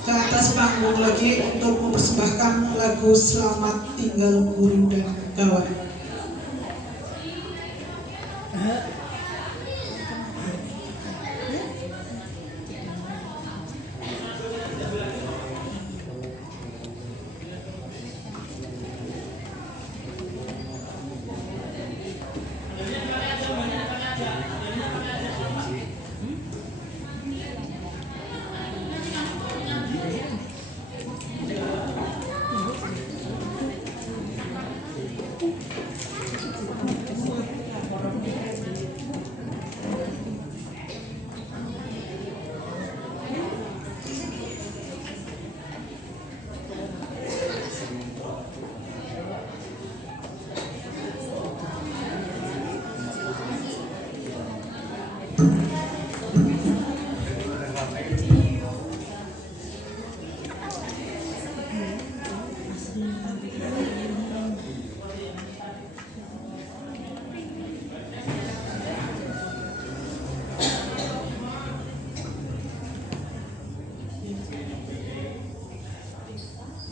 ke atas panggung lagi untuk mempersembahkan lagu Selamat Tinggal Guru dan Kawan.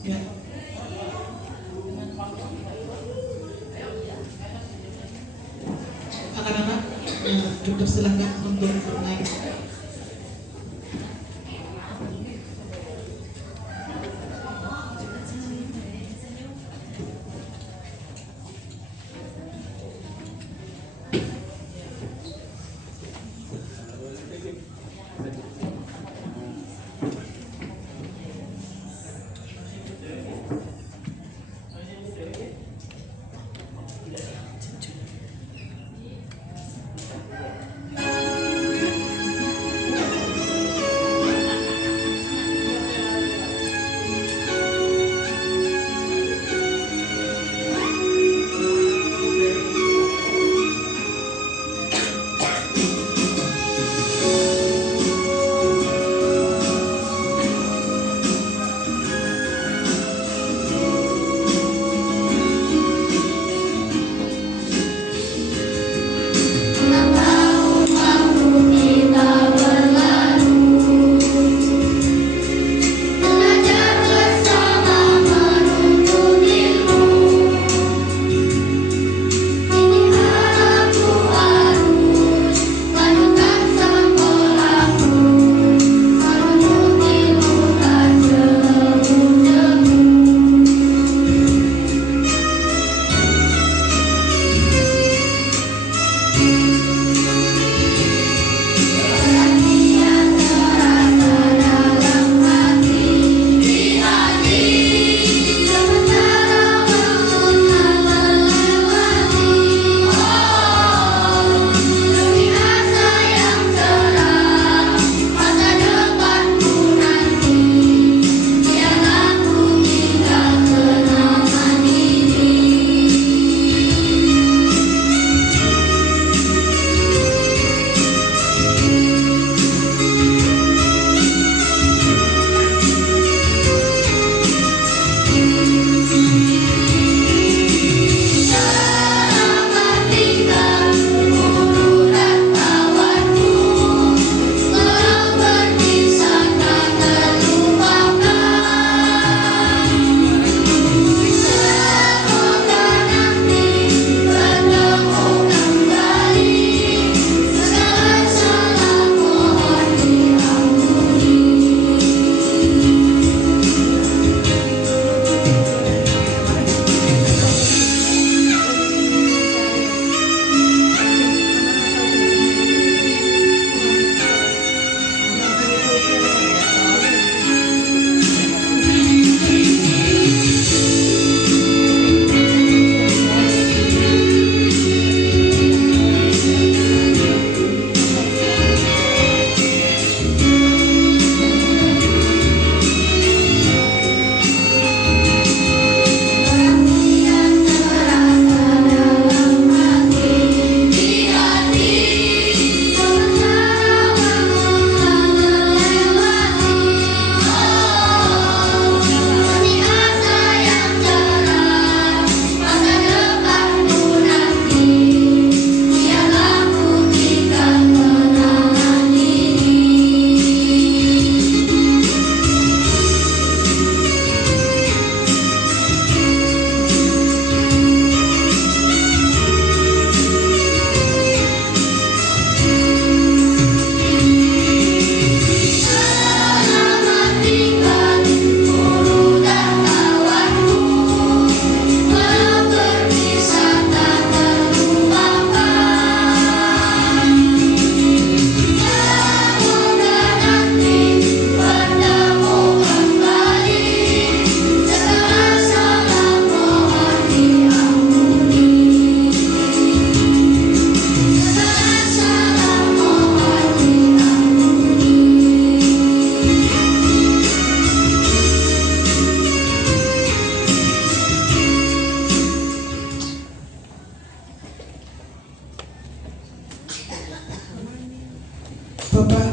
Ya. Anak-anak dipersilakan untuk naik.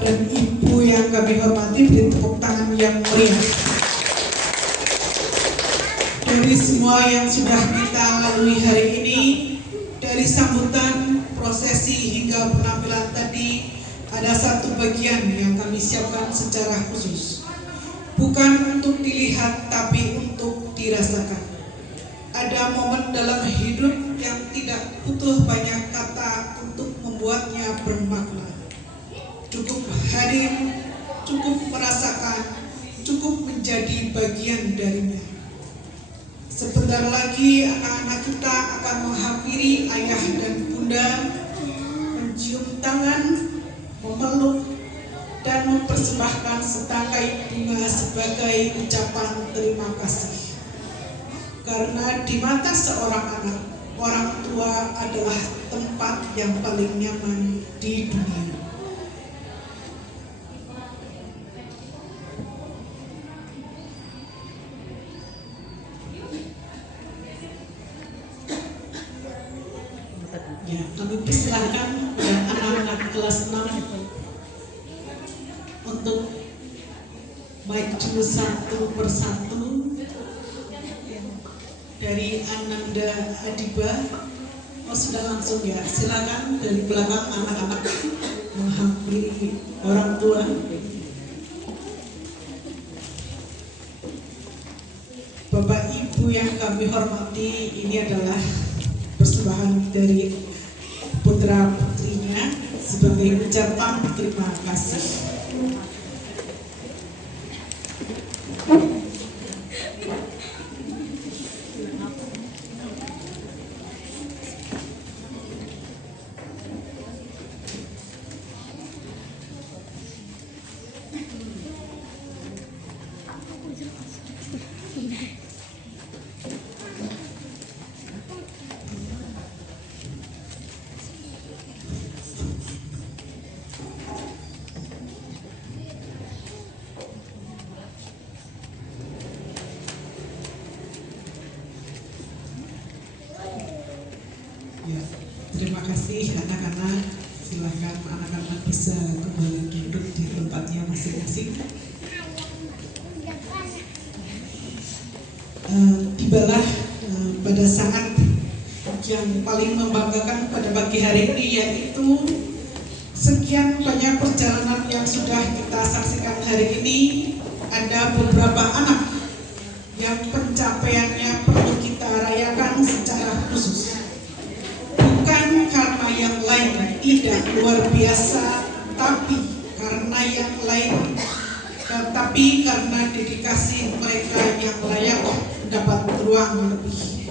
dan Ibu yang kami hormati, beri tepuk tangan yang meriah. Dari semua yang sudah kita lalui hari ini, dari sambutan, prosesi hingga penampilan tadi, ada satu bagian yang kami siapkan secara khusus. Bukan untuk dilihat, tapi untuk dirasakan. Ada momen dalam hidup yang tidak butuh banyak kata untuk membuatnya bermakna. Cukup hadir, cukup merasakan, cukup menjadi bagian darinya. Sebentar lagi anak-anak kita akan menghampiri ayah dan bunda, mencium tangan, memeluk, dan mempersembahkan setangkai bunga sebagai ucapan terima kasih. Karena di mata seorang anak, orang tua adalah tempat yang paling nyaman di dunia. Ya, kami persilahkan anak-anak kelas 6 untuk maju satu persatu. Dari Ananda Adiba, sudah langsung ya, silakan dari belakang anak-anak menghampiri orang tua. Bapak Ibu yang kami hormati, ini adalah persembahan dari putra putrinya sebagai ucapan terima kasih. Ya, terima kasih anak-anak. Silahkan anak-anak bisa kembali duduk di tempatnya masing-masing. Tibalah pada saat yang paling membanggakan pada pagi hari ini, yaitu sekian banyak perjalanan yang sudah kita saksikan hari ini. Ada beberapa anak yang pencapaiannya perlu kita rayakan secara khusus. Bukan karena yang lain tidak luar biasa, tapi karena yang lain, tapi karena dedikasi mereka yang layak mendapat ruang lebih.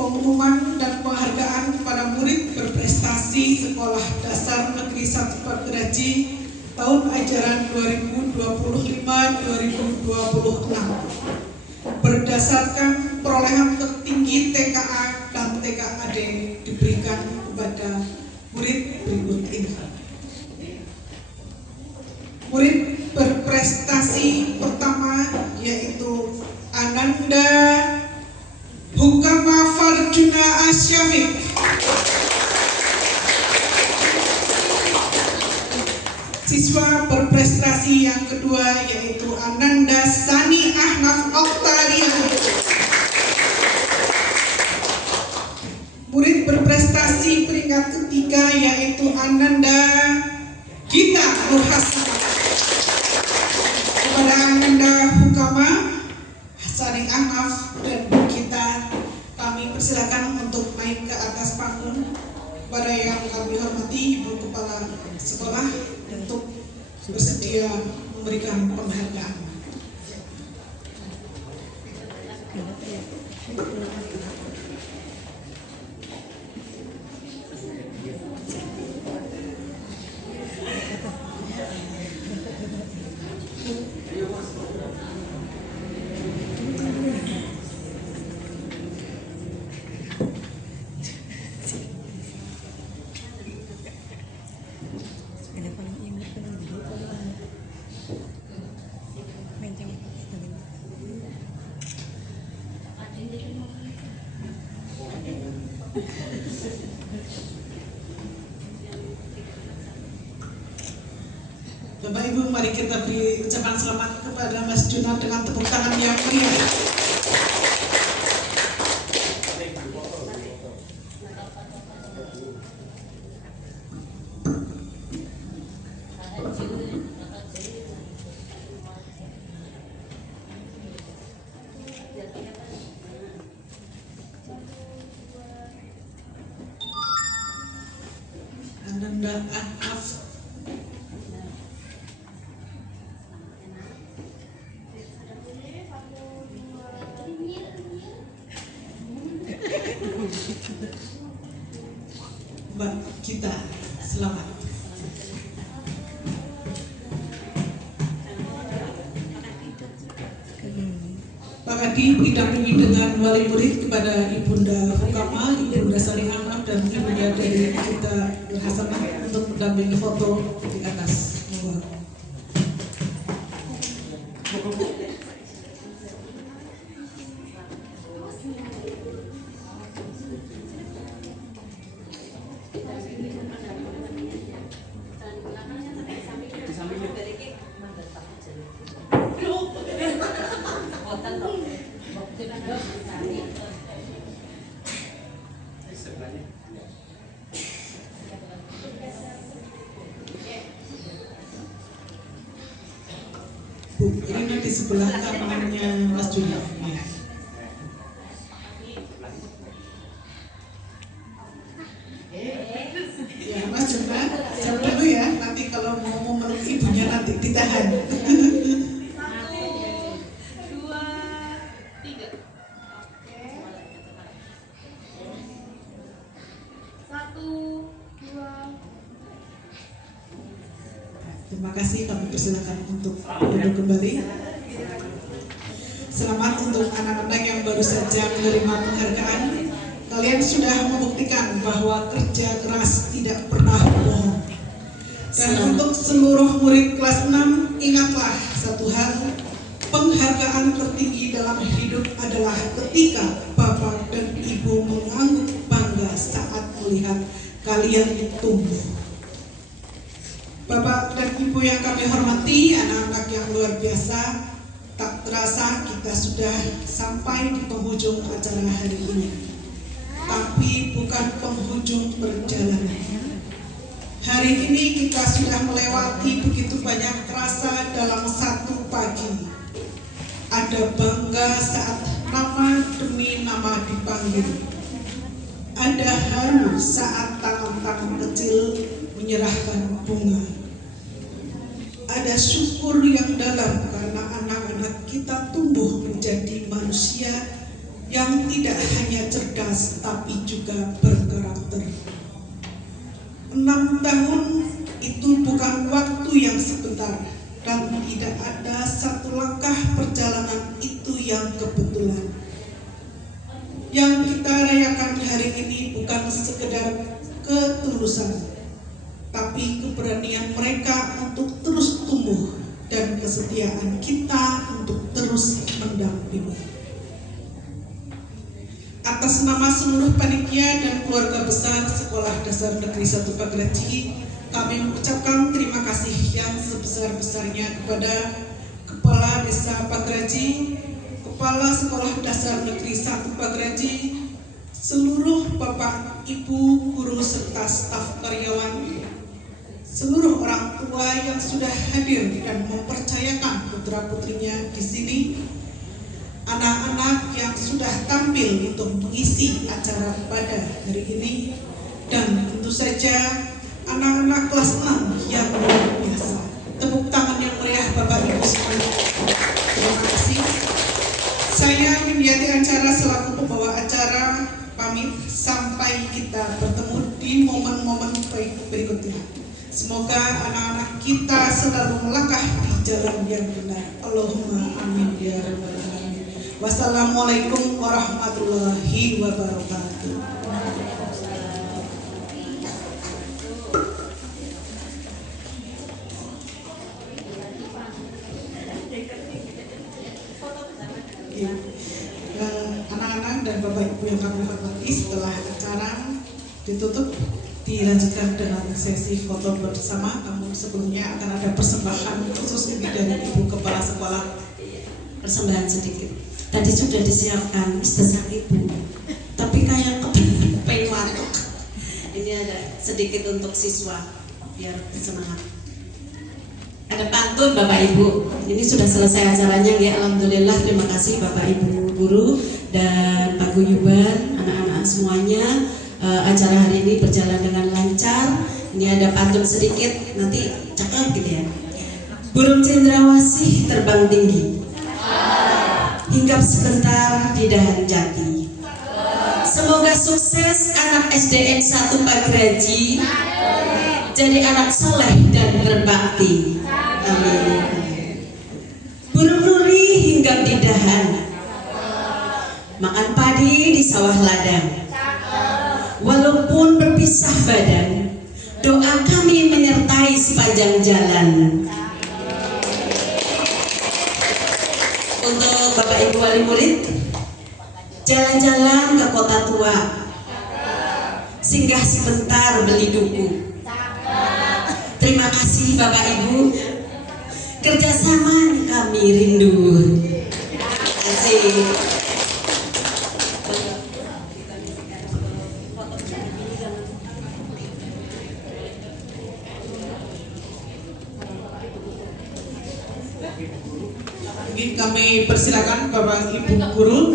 Pengumuman dan penghargaan kepada murid berprestasi Sekolah Dasar Negeri 1 Pakeraji tahun ajaran 2025-2026 berdasarkan perolehan tertinggi TKA dan TKAD diberikan kepada murid berikut ini. Murid berprestasi pertama yaitu Ananda Hukama Farjuna Asyafik. Siswa berprestasi yang kedua yaitu Ananda Sani Ahnaf Oktaria. Murid berprestasi peringkat ketiga yaitu Ananda Gita Nurhasana. Kepada Ananda Hukama, Sani Ahnaf dan Gita, kami persilakan untuk naik ke atas panggung. Kepada yang kami hormati Ibu Kepala Sekolah untuk bersedia memberikan penghargaan. Bapak Ibu, mari kita beri ucapan selamat kepada Mas Junard dengan tepuk tangan yang meriah. Ananda Anaf. Mbak Gita, selamat. Pak Kadi didampingi dengan wali murid kepada Ibunda Hukama, Ibunda Salihana, dan Ibunda dari kita Hasanah untuk mendampingi foto di atas. Bu, ini di sebelah kanannya Mas Junard. Ya, Mas Junard, jam dulu ya. Nanti kalau mau memeluk ibunya nanti ditahan. 1, 2, 3. Oke. 1, 2. Terima kasih, kami persilakan untuk duduk kembali. Selamat untuk anak-anak yang baru saja menerima penghargaan. Kalian sudah membuktikan bahwa kerja keras tidak pernah bohong. Dan untuk seluruh murid kelas 6, ingatlah satu hal, penghargaan tertinggi dalam hidup adalah ketika Bapak dan Ibu mengangguk bangga saat melihat kalian tumbuh. Bapak dan Ibu yang kami hormati, anak-anak yang luar biasa, tak terasa kita sudah sampai di penghujung acara hari ini. Tapi bukan penghujung perjalanan. Hari ini kita sudah melewati begitu banyak rasa dalam satu pagi. Ada bangga saat nama demi nama dipanggil. Ada haru saat tangan-tangan kecil menyerahkan bunga. Ada syukur yang dalam karena anak-anak kita tumbuh menjadi manusia yang tidak hanya cerdas tapi juga berkarakter. 6 tahun itu bukan waktu yang sebentar, dan tidak ada satu langkah perjalanan itu yang kebetulan. Yang kita rayakan hari ini bukan sekedar ketulusan, tapi keberanian mereka untuk terus tumbuh dan kesetiaan kita untuk terus mendampingi. Atas nama seluruh panitia dan keluarga besar Sekolah Dasar Negeri 1 Pagraji, kami mengucapkan terima kasih yang sebesar-besarnya kepada Kepala Desa Pagraji, Kepala Sekolah Dasar Negeri 1 Pagraji, seluruh Bapak, Ibu, guru serta staf karyawan, seluruh orang tua yang sudah hadir dan mempercayakan putra-putrinya di sini, anak-anak yang sudah tampil untuk mengisi acara pada hari ini, dan tentu saja anak-anak kelas 6 yang luar biasa. Tepuk tangan yang meriah Bapak Ibu semuanya. Terima kasih. Saya Windiati Ancara selaku pembawa acara pamit sampai kita bertemu di momen-momen baik berikutnya. Semoga anak-anak kita selalu melangkah di jalan yang benar. Allahumma amin ya rabbal alamin. Wassalamualaikum warahmatullahi wabarakatuh. Anak-anak dan Bapak Ibu yang kami hormati, setelah acara ditutup, dilanjutkan dengan sesi foto bersama. Namun sebelumnya akan ada persembahan khusus ini dari Ibu Kepala Sekolah. Persembahan sedikit. Tadi sudah disiapkan, besar Ibu. Tapi kayak kepengen watuk. Ini ada sedikit untuk siswa biar bersemangat. Ada pantun Bapak Ibu. Ini sudah selesai acaranya ya. Alhamdulillah, terima kasih Bapak Ibu guru dan Pak Guyuban, anak-anak semuanya. Acara hari ini berjalan dengan lancar. Ini ada pantun sedikit, nanti cakep gitu ya. Burung cendrawasih terbang tinggi, hinggap sebentar di dahan jati. Semoga sukses anak SDN 1 Pagraji, jadi anak soleh dan berbakti. Amin. Burung nuri hinggap di dahan, makan padi di sawah ladang. Walaupun berpisah badan, doa kami menyertai sepanjang jalan. Untuk Bapak Ibu wali murid, jalan-jalan ke kota tua, singgah sebentar beli duku. Terima kasih Bapak Ibu, kerjasama kami rindu. Terima kasih. Kami persilakan Bapak Ibu guru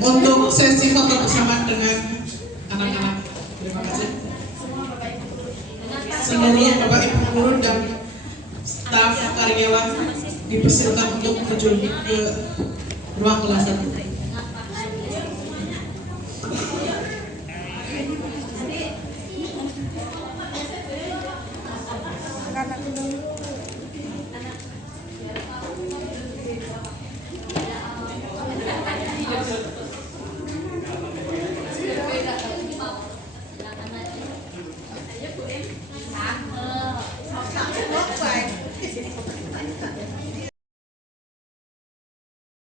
untuk sesi foto bersama dengan anak-anak. Terima kasih. Seluruh Bapak Ibu guru dan staf karyawan dipersilakan untuk menuju ke ruang kelas 1.